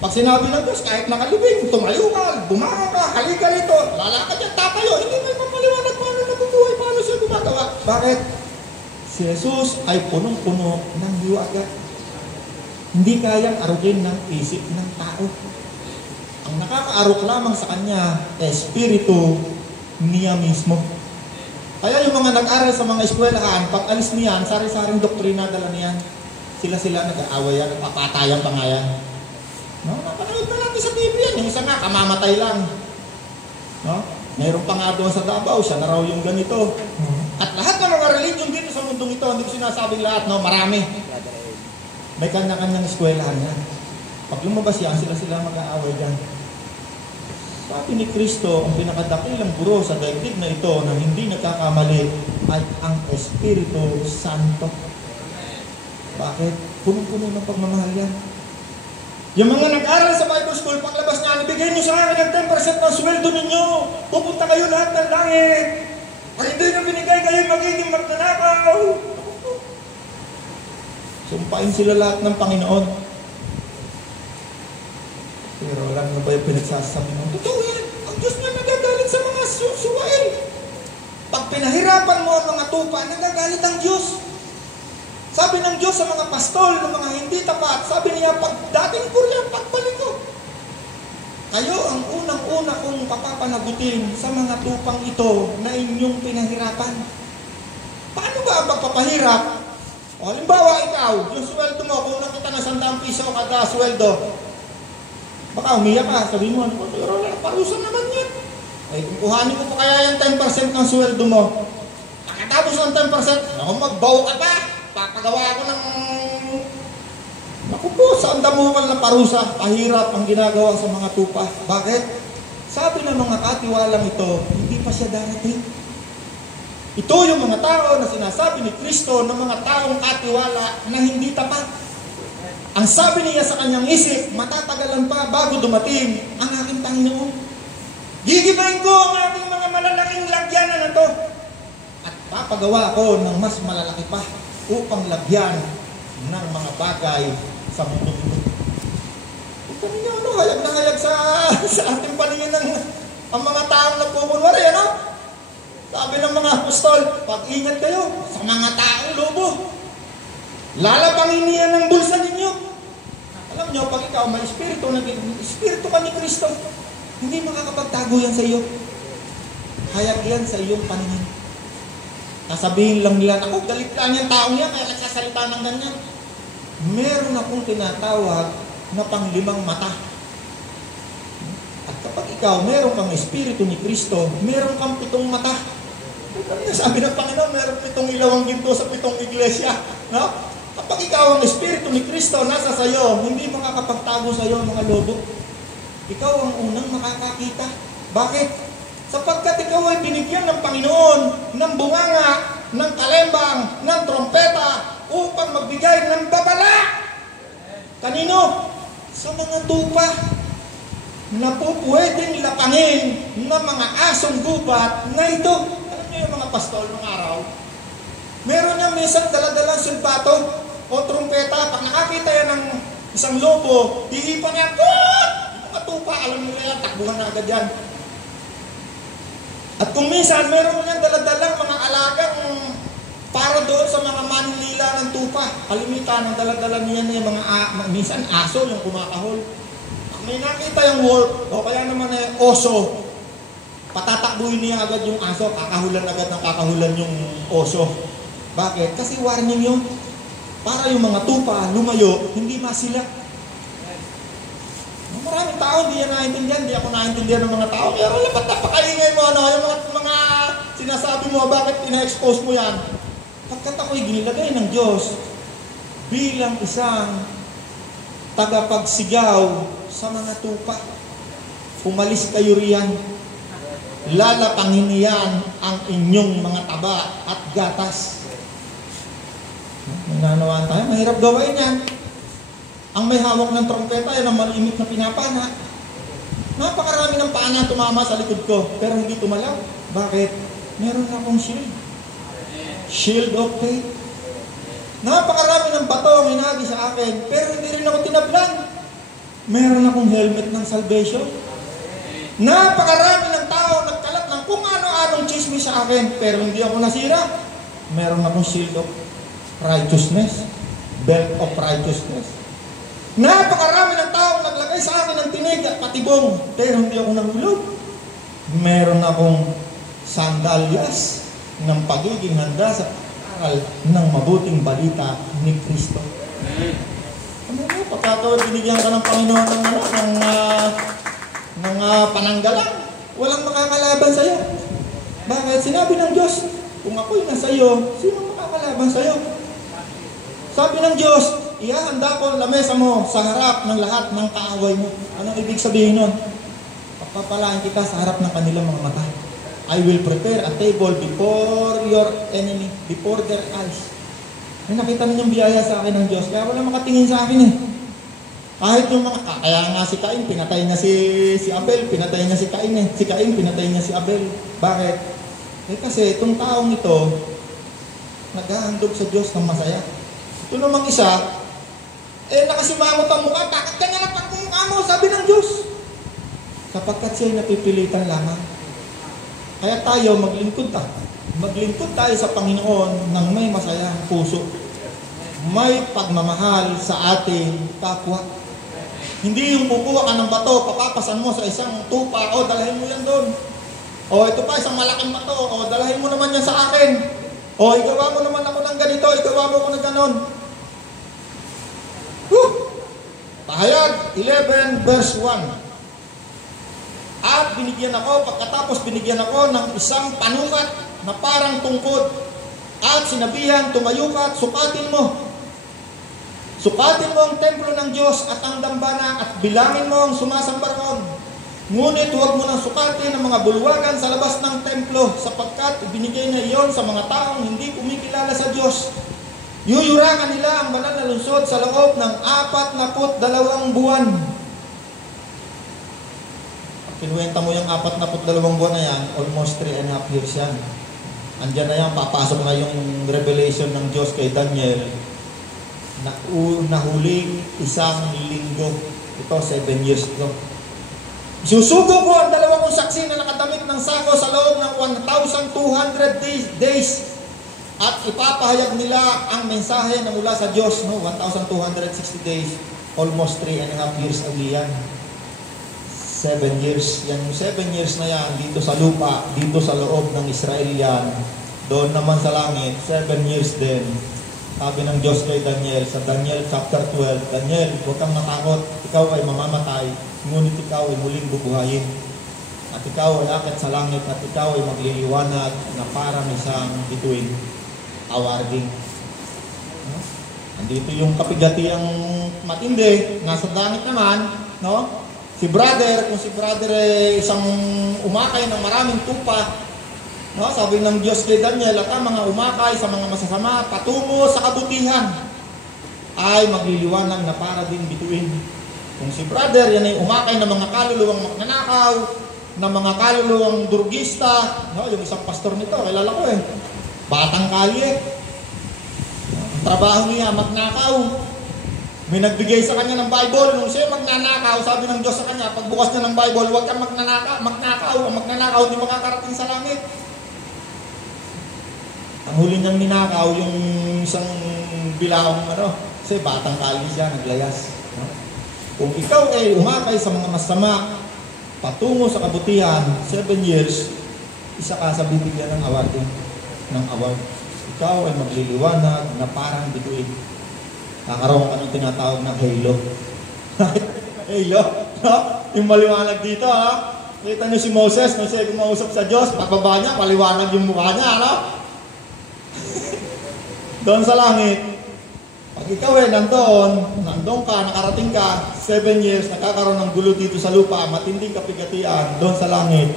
Pag sinabi ng Diyos, kahit nakalubig, tumayo ka, bumaka ka, halika rito, lalakad yan, tatayo, hindi mo mapaliwanag paano nabubuhay, paano siya gumagawa. Bakit? Si Jesus ay punong-puno ng hiwaga. Hindi kayang arugin ng isip ng tao. Ang nakakaarok lamang sa kanya, Espiritu niya mismo. Kaya yung mga nag-aral sa mga eskwelahan, pag alis niyan, sari-saring doktrina dala niyan. Sila nag-aaway yan, nagpapatayan pa nga yan. No? Napanood na natin sa TV yan. Yung isa nga, kamamatay lang. No? Mayroon pa nga doon sa Davao, siya na raw yung ganito. At lahat ng mga religion dito sa mundong ito, hindi ko sinasabing lahat, no? Marami. May kanya-kanyang eskwelahan yan. Pag lumabas yan, sila mag-aaway dyan. Sabi ni Kristo, ang pinakadakilang guro sa daigdig na ito na hindi nagkakamali ay ang Espiritu Santo. Bakit? Punong-puno ng pagmamahal yan. Yung mga nag-aral sa Bible School, paglabas niya, ibigay niyo sa akin ng 10% ng sweldo ninyo. Pupunta kayo lahat ng langit. Pag hindi nyo binigay kayo, magiging magnanakaw. Sumpain sila lahat ng Panginoon. Pero alam mo ba yung pinagsasabi mo? Totoo yan. Ang Diyos na nagagalit sa mga suwail. Pag pinahirapan mo ang mga tupa, nagagalit ang Diyos. Sabi ng Diyos sa mga pastol, ng mga hindi tapat, sabi niya, pag dating ko yan, pagbalik ko. Kayo ang unang-una kong papapanagutin sa mga tupang ito na inyong pinahirapan. Paano ba ang pagpapahirap? O halimbawa ikaw, yung sweldo mo, kung nakita na 100 piso kada sweldo, baka umiyak ka, sabi mo, pero parusa naman yan. Ay, kung kuhanin mo pa kaya yung 10% ng sweldo mo, pagkatapos ng 10%, ako magbaw ka pa, papagawa ko ng, naku po, saan damuhan na parusa, pahirap ang ginagawa sa mga tupa. Bakit? Sabi ng mga katiwalang ito, hindi pa siya darating. Ito yung mga tao na sinasabi ni Kristo ng mga taong katiwala na hindi tapat. Ang sabi niya sa kanyang isip, matatagalan pa bago dumating ang aking Panginoon. Gigibahin ko ang aking mga malalaking lagyanan na to. At papagawa ko ng mas malalaki pa upang lagyan ng mga bagay sa mundo ito. Ito niyo, ano, hayag na hayag sa ating paningin ng ang mga taong nagpupunwari, ano? Sabi ng mga apostol, pag-ingat kayo sa mga taong lobo. Lalabangin niya ng bulsa ninyo. Alam nyo, pag ikaw may espiritu ka ni Kristo, Hindi makakapagtago yan sa iyo. Hayag yan sa iyong paningin. Nasabihin lang nila, ako, galit lang yung taong yan, kaya nagsasalita ng ganyan. Meron akong tinatawag na panglimang mata. At kapag ikaw, meron kang Espiritu ni Kristo, meron kang 7 mata. Sabi ng Panginoon, meron 7 ilaw ang ginto sa 7 iglesia. No? Kapag ikaw ang Espiritu ni Kristo nasa sayo, hindi makakapagtago sa iyo mga lobo. Ikaw ang unang makakakita. Bakit? Sapagkat ikaw ay binigyan ng Panginoon ng bunganga, ng kalembang, ng trompeta upang magbigay ng babala. Kanino? Sa mga tupa na po pwedeng lapangin ng mga asong gubat na ito. Alam niyo yung mga pastol ng araw? Meron niya minsan daladalang silbato o trompeta. Pag nakakita yan ng isang lobo, hihipan niya, tupa, alam nila yan, takbuhan na agad yan. At kung minsan, meron mo yan daladalang mga alagang para doon sa mga manlila ng tupa. Kalimitan, ang daladala niya yung mga, minsan aso, yung kumakahol. Pag may nakita yung wolf, o kaya naman oso, patatakbuhin niya agad yung aso, kakahulan agad ng kakahulan yung oso. Bakit? Kasi warning yun. Para yung mga tupa, lumayo, hindi masila. Maraming tao, hindi yan naintindihan. Hindi ako naintindihan ng mga tao. Pero lapat napakaingay mo, yung mga sinasabi mo, bakit ina-expose mo yan? Pagkat ako'y ginilagay ng Diyos bilang isang tagapagsigaw sa mga tupa. Umalis kayo riyan. Lalapangin niyan ang inyong mga taba at gatas. Nananawaan tayo, mahirap gawain yan. Ang may hawak ng trompeta ay ang malimit na pinapana. Napakarami ng pana tumama sa likod ko, pero hindi tumalaw. Bakit? Meron akong shield. Shield of faith. Napakarami ng bato ang hinagi sa akin, pero hindi rin ako tinablan. Meron akong helmet ng salvation. Napakarami ng tao nagkalat ng kung ano-anong chismis sa akin, pero hindi ako nasira. Meron akong shield of righteousness. Belt of righteousness. Napakarami ng taong naglagay sa akin ng tinig at patibong, pero hindi ako nahulog. Meron akong sandalyas ng pagiging handa sa aral ng mabuting balita ni Kristo. Ano mo, pagkatawa binigyan ka ng Panginoon ng pananggalang, walang makakalaban sa iyo. Bakit? Sinabi ng Diyos, kung ako'y nasa iyo, sino makakalaban sa iyo? Sabi ng Diyos, ihahanda ko ang lamesa mo sa harap ng lahat ng kaaway mo. Anong ibig sabihin nun? Pagpapalaan kita sa harap ng kanilang mga mata. I will prepare a table before your enemy, before their eyes. May nakita ninyong biyaya sa akin ng Diyos, kaya wala makatingin sa akin eh. Kahit yung mga, kaya nga si Cain, pinatay niya si Abel, pinatay niya si Cain eh. Si Cain, pinatay niya si Abel. Bakit? Eh kasi itong taong ito, naghahandog sa Diyos ng masaya. Ito namang isa, nakasimangot ang mukha, bakit kanya na pagmumukha mo, sabi ng Diyos. Sapagkat siya'y napipilitan lamang. Kaya tayo, maglingkod tayo. Maglingkod tayo sa Panginoon ng may masayang puso. May pagmamahal sa ating kapwa. Hindi yung kukuha ka ng bato, papapasan mo sa isang tupa, dalahin mo yan doon. Ito pa, isang malaking bato, dalahin mo naman yan sa akin. Igawa mo naman ako ng ganito, igawa mo ako ng ganon. Pahayag 11 verse 1. At pagkatapos binigyan ako ng isang panukat na parang tungkod. At sinabihan, tumayo ka at sukatin mo. Sukatin mo ang templo ng Diyos at ang dambana at bilangin mo ang sumasamba roon. Ngunit huwag mo nang sukatin ang mga bulwagan sa labas ng templo sapagkat ibinigay na iyon sa mga taong hindi kumikilala sa Diyos. Yuyurangan nila ang banal na lungsod sa loob ng 42 buwan. Kinuwenta mo yung 42 buwan na yan, almost 3.5 years yan. Andiyan na yan, papasok na yung revelation ng Diyos kay Daniel na nahuli 1 linggo. Ito, 7 years ago. Susugo ko ang 2 kong saksi na nakadamit ng sako sa loob ng 1,200 days. At ipapahayag nila ang mensahe na mula sa Diyos, 1,260 days, almost 3.5 years ulit yan. 7 years. Yan yung 7 years na yan dito sa lupa, dito sa loob ng Israel yan. Doon naman sa langit, 7 years din. Sabi ng Diyos kay Daniel, sa Daniel chapter 12, Daniel, huwag kang matakot, ikaw ay mamamatay, ngunit ikaw ay muling bubuhayin. At ikaw ay akit sa langit, at ikaw ay magliliwanag na parang isang bituin, awarding. Andito yung kapigatiang matindi, nasa langit naman, no? Si brother, kung si brother ay isang umakay ng maraming tupa, no? Sabi ng Diyos kay Daniel, at ang mga umakay sa mga masasama, patungo sa kabutihan, ay magliliwanag na para din bituin. Kung si brother, yan ay umakay ng mga kaluluwang magnanakaw, ng mga kaluluwang durgista, no? Yung isang pastor nito, kilala ko batang kalye. Ang trabaho niya, magnakaw. May nagbigay sa kanya ng Bible, nung siya magnanakaw, sabi ng Diyos sa kanya, pagbukas niya ng Bible, huwag kang magnanakaw, ang magnanakaw, hindi makakarating sa langit. Ang huli niyang ninakaw, yung isang bilawang, kasi batang kali siya, naglayas. Kung ikaw ay umakay sa mga masama, patungo sa kabutihan, 7 years, isa ka sa bibigyan ng awarding, ng award. Ikaw ay magliliwanag na parang bituin. Kakaroon ka ng tinatawag ng halo. Halo? No? Yung maliwanag dito, ha? Kita niyo si Moses, nung siya kumausap sa Diyos, pagbaba niya, paliwanag yung mukha niya, ano? Doon sa langit, pag ikaw nandun ka, nakarating ka, 7 years, nakakaroon ng gulo dito sa lupa, matinding kapigatian, doon sa langit,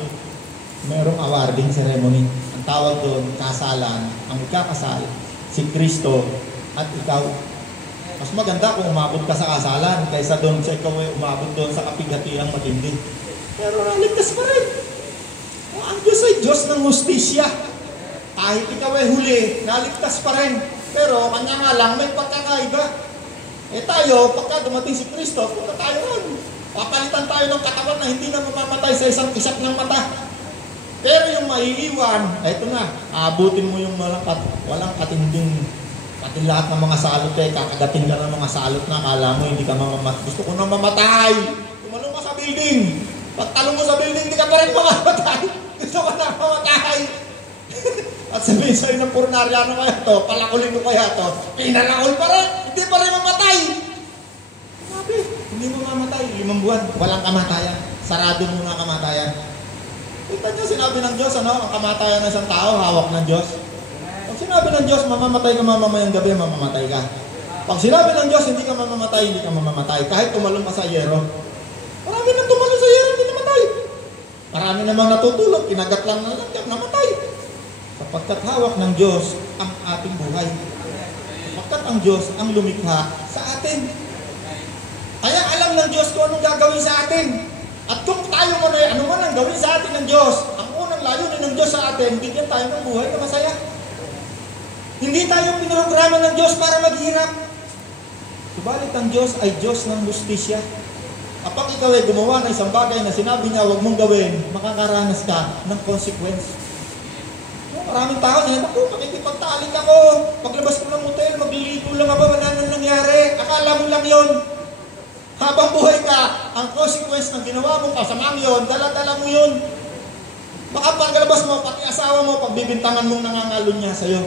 mayroong awarding ceremony. Ang tawag doon, kasalan. Ang ikakasal, si Kristo at ikaw. Mas maganda kung umabot ka sa kasalan kaysa doon sa ikaw ay umabot doon sa kapigatiang matindi. Pero naligtas pa rin. Ang Diyos ay Diyos ng hustisya. Kahit ikaw ay huli, naligtas pa rin. Pero kanya nga lang, may pagkakaiba. Tayo, pagka dumating si Kristo, punta tayo ron. Papalitan tayo ng katawan na hindi na mamamatay sa isang kisap ng mata. Pero yung maiiwan, ito na, aabutin mo yung walang katinding, pati lahat ng mga salot kakagating ka ng mga salot na akala mo hindi ka mamamatay. Gusto ko na mamatay. Tumalong ka sa building. Pagtalong mo sa building, hindi ka pa rin mamamatay. Gusto ko na mamatay. At sabihin sa'yo ng purnaryano kaya to, palakulin ko kaya to, pinalakol pa rin, hindi pa rin mamatay. Sabi, hindi mo mamatay, 5 buwan, walang kamatayan. Sarado mo na kamatayan. Kita niyo, sinabi ng Diyos, ang kamatayan ng isang tao, hawak ng Diyos. Pag sinabi ng Diyos, mamamatay ka mamamayang gabi, mamamatay ka. Pag sinabi ng Diyos, hindi ka mamamatay, hindi ka mamamatay. Kahit tumalong ka sa yero. Marami nang tumalong sa yero, hindi namatay. Marami namang natutulog, kinagat lang ng langgam, namatay. Sapagkat hawak ng Diyos ang ating buhay. Sapagkat ang Diyos ang lumikha sa atin. Kaya alam ng Diyos kung anong gagawin sa atin. At kung tayo mo na ano man ang gawin sa atin ng Diyos, ang unang layunin ng Diyos sa atin, bigyan tayo ng buhay na masaya. Hindi tayo pinograma ng Diyos para maghirap. Subalit ang Diyos ay Diyos ng justisya. Kapag ikaw ay gumawa ng isang bagay na sinabi niya huwag mong gawin, makakaranas ka ng consequence. Maraming tao sinabi, makikipagtalik ako. Paglabas ko ng hotel, magliligo lang ako, wala nang nangyari. Akala mo lang yon. Habang buhay ka, ang consequence ng ginawa mong kasamang yon, dala-dala mo yon. Baka pagkalabas mo, pati asawa mo, pagbibintangan mong nangangalon niya sa'yo.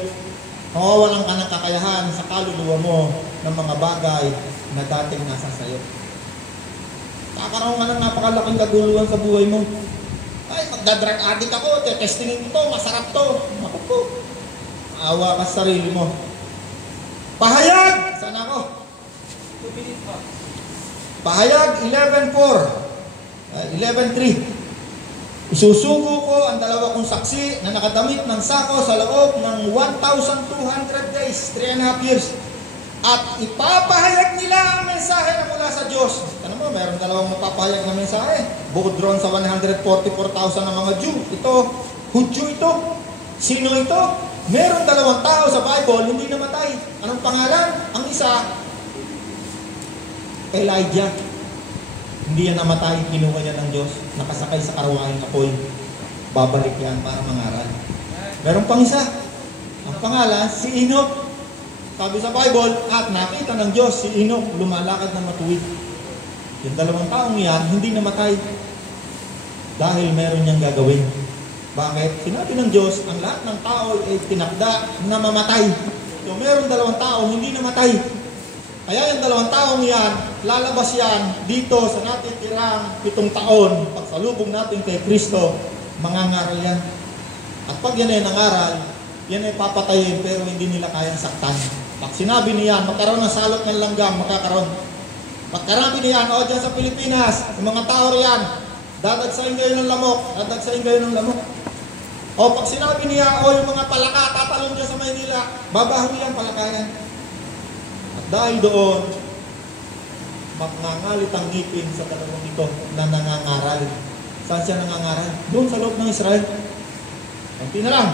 Walang ka ng kakayahan sa kaluluwa mo ng mga bagay na dating nasa sa'yo. Kakaroon ka ng napakalaking kaguluhan sa buhay mo. Ay, magdadrug addict ako, testingin ko to, masarap to. Ako po. Maawa ka sa sarili mo. Pahayag! Saan ako? 2 minutes pa. Pahayag 11:4. 11:3. Isusugo ko ang 2 kong saksi na nakadamit ng sako sa loob ng 1,200 days, 3.5 years. At ipapahayag nila ang mensahe na mula sa Diyos. Ano mo, mayroong 2 mapapahayag na mensahe. Bukod doon sa 144,000 ng mga Jew. Ito, Hudyo ito. Sino ito? Merong 2 tao sa Bible, hindi namatay. Anong pangalan? Ang isa, Elijah. Hindi yan namatay, kinuha niya ng Diyos. Nakasakay sa karwaheng apoy. Babalik yan para mangaral. Meron pang isa. Ang pangalan, si Enoch. Sabi sa Bible, at nakita ng Diyos si Enoch lumalakad na matuwid. Yung 2 taong yan, hindi namatay. Dahil meron niyang gagawin. Bakit? Sinabi ng Diyos, ang lahat ng tao ay tinakda na mamatay. So meron 2 tao hindi namatay. Kaya yung 2 taong yan, lalabas yan dito sa natitirang 7 taon. Pagsalubong natin kay Kristo, mangangaral yan. At pag yan ay nangaral, yan ay papatayin pero hindi nila kayang saktan. Pag sinabi niyan, magkaroon ng salot ng langgam, makakaroon. Pagkarami niyan, o dyan sa Pilipinas, yung mga tao riyan, dadagsain kayo ng lamok, dadagsain kayo ng lamok. O pag sinabi niya, o yung mga palaka, tatalon dyan sa Maynila, babawi yan, palakayan. At dahil doon, magngangalit ang ngipin sa 2 ito na nangangaral. Saan siya nangangaral? Doon sa loob ng Israel. Kunti na lang.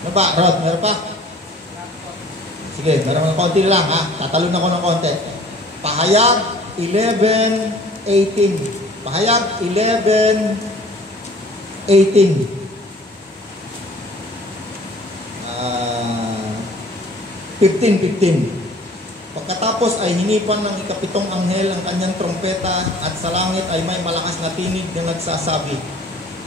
Ano ba, Rod? Meron pa? Sige, meron ng konti lang ha. Tatalon ako ng konti. Pahayag 11:18. Pahayag 11:18. 15:15. Pagkatapos ay hinipan ng ikapitong anghel ang kanyang trompeta at sa langit ay may malakas na tinig na nagsasabi,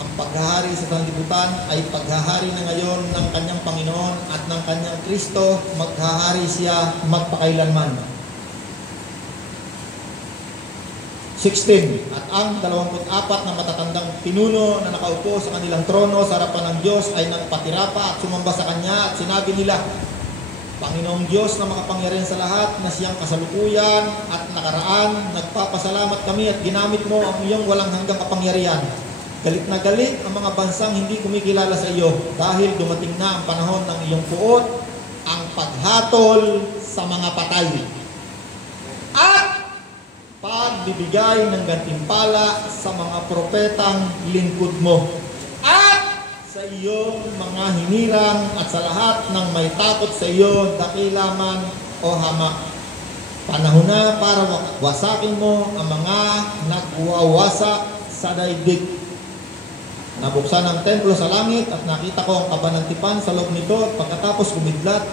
ang paghahari sa sanlibutan ay paghahari na ngayon ng kanyang Panginoon at ng kanyang Kristo, maghahari siya magpakailanman. 16. At ang 24 na matatandang pinuno na nakaupo sa kanilang trono sa harapan ng Diyos ay nagpatira pa at sumamba sa kanya at sinabi nila, Panginoong Diyos na makapangyarihan sa lahat, na siyang kasalukuyan at nakaraan, nagpapasalamat kami at ginamit mo ang iyong walang hanggang kapangyarihan. Galit na galit ang mga bansang hindi kumikilala sa iyo dahil dumating na ang panahon ng iyong puot, ang paghatol sa mga patay. At pagbibigay ng gantimpala sa mga propetang lingkod mo. At sa iyong mga hinirang at sa lahat ng may takot sa iyo, dakila man o hamak. Panahon na para wasakin mo ang mga nagwawasak sa daigdig. Nabuksan ang templo sa langit at nakita ko ang kabanantipan sa loob nito at pagkatapos kumidlat.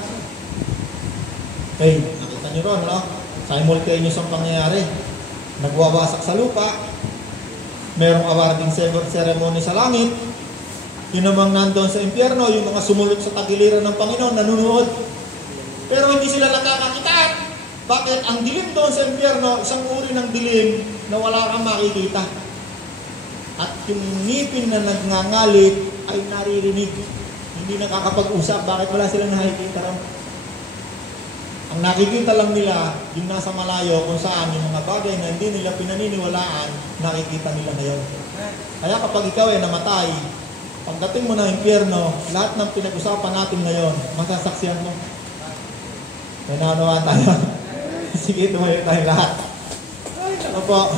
Okay, nakita nyo ron, no? Simultaneous ang pangyayari. Nagwawasak sa lupa. Merong awarding ceremony sa langit. Yun namang nandun sa impyerno, yung mga sumulot sa tagiliran ng Panginoon, nanunood. Pero hindi sila nakakakitaan. Bakit? Ang dilim doon sa impyerno, isang uri ng dilim na wala kang makikita. At yung ngipin na nagngangalit ay naririnig. Hindi nakakapag-usap. Bakit wala silang nakikita rin? Ang nakikita lang nila, yung nasa malayo kung saan yung mga bagay na hindi nila pinaniniwalaan, nakikita nila ngayon. Kaya kapag ikaw ay namatay, pagdating mo ng impyerno, lahat ng pinag-usapan natin ngayon, masasaksiyan mo. Nananawa tayo. Sige, tumayo tayo lahat. Ay, ano po.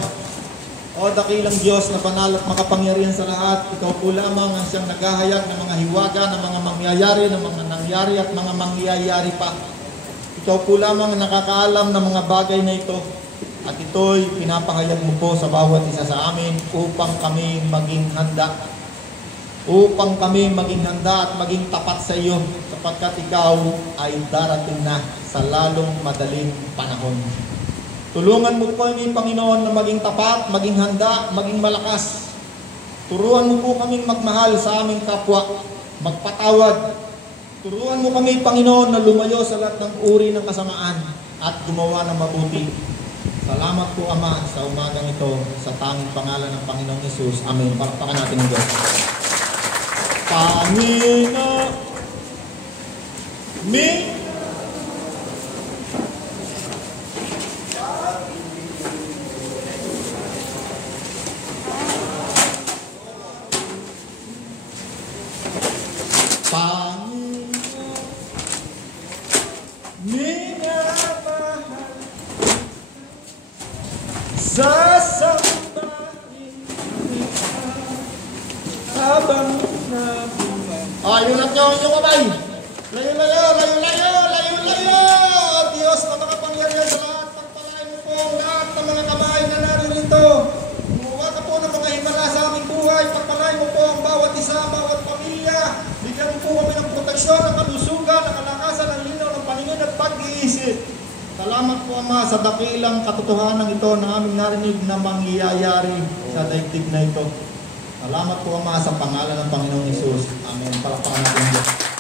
O dakilang Diyos na banal at makapangyarihan sa lahat, ikaw po lamang ang siyang naghahayag ng mga hiwaga, ng mga mangyayari, ng mga nangyari at mga mangyayari pa. Ikaw po lamang ang nakakaalam ng mga bagay na ito. At ito'y pinapahayag mo po sa bawat isa sa amin upang kami maging handa. Upang kami maging handa at maging tapat sa iyo sapagkat ikaw ay darating na sa lalong madaling panahon. Tulungan mo po kami, Panginoon, na maging tapat, maging handa, maging malakas. Turuan mo po kaming magmahal sa aming kapwa, magpatawad. Turuan mo kami, Panginoon, na lumayo sa lahat ng uri ng kasamaan at gumawa ng mabuti. Salamat po, Ama, sa umagang ito, sa tanging pangalan ng Panginoong Hesus. Amen. Palakpakan natin ng Diyos. Panginoon, minamahal, sasambahin kita habang nabuhay. Ayunat nyo ang inyong kamay. Layo, layo, layo, layo, layo, layo. Diyos na makapangyarihan sa lahat. Pagpalain mo po ang lahat ng mga kamay na naririto. Gumawa ka po ng mga himala sa aming buhay. Pagpalain mo po ang bawat isa, bawat pamilya. Bigyan mo po kami ng proteksyon, ng kalusugan, ng kalakasan, ng linaw, ng paningin at pag-iisip. Salamat Salamat po, Ama, sa dakilang katotohanan ito na aming narinig na mangyayari sa daigdig na ito. Salamat po, Ama, sa pangalan ng Panginoong Hesus. Amen. Palakpakan natin Diyos.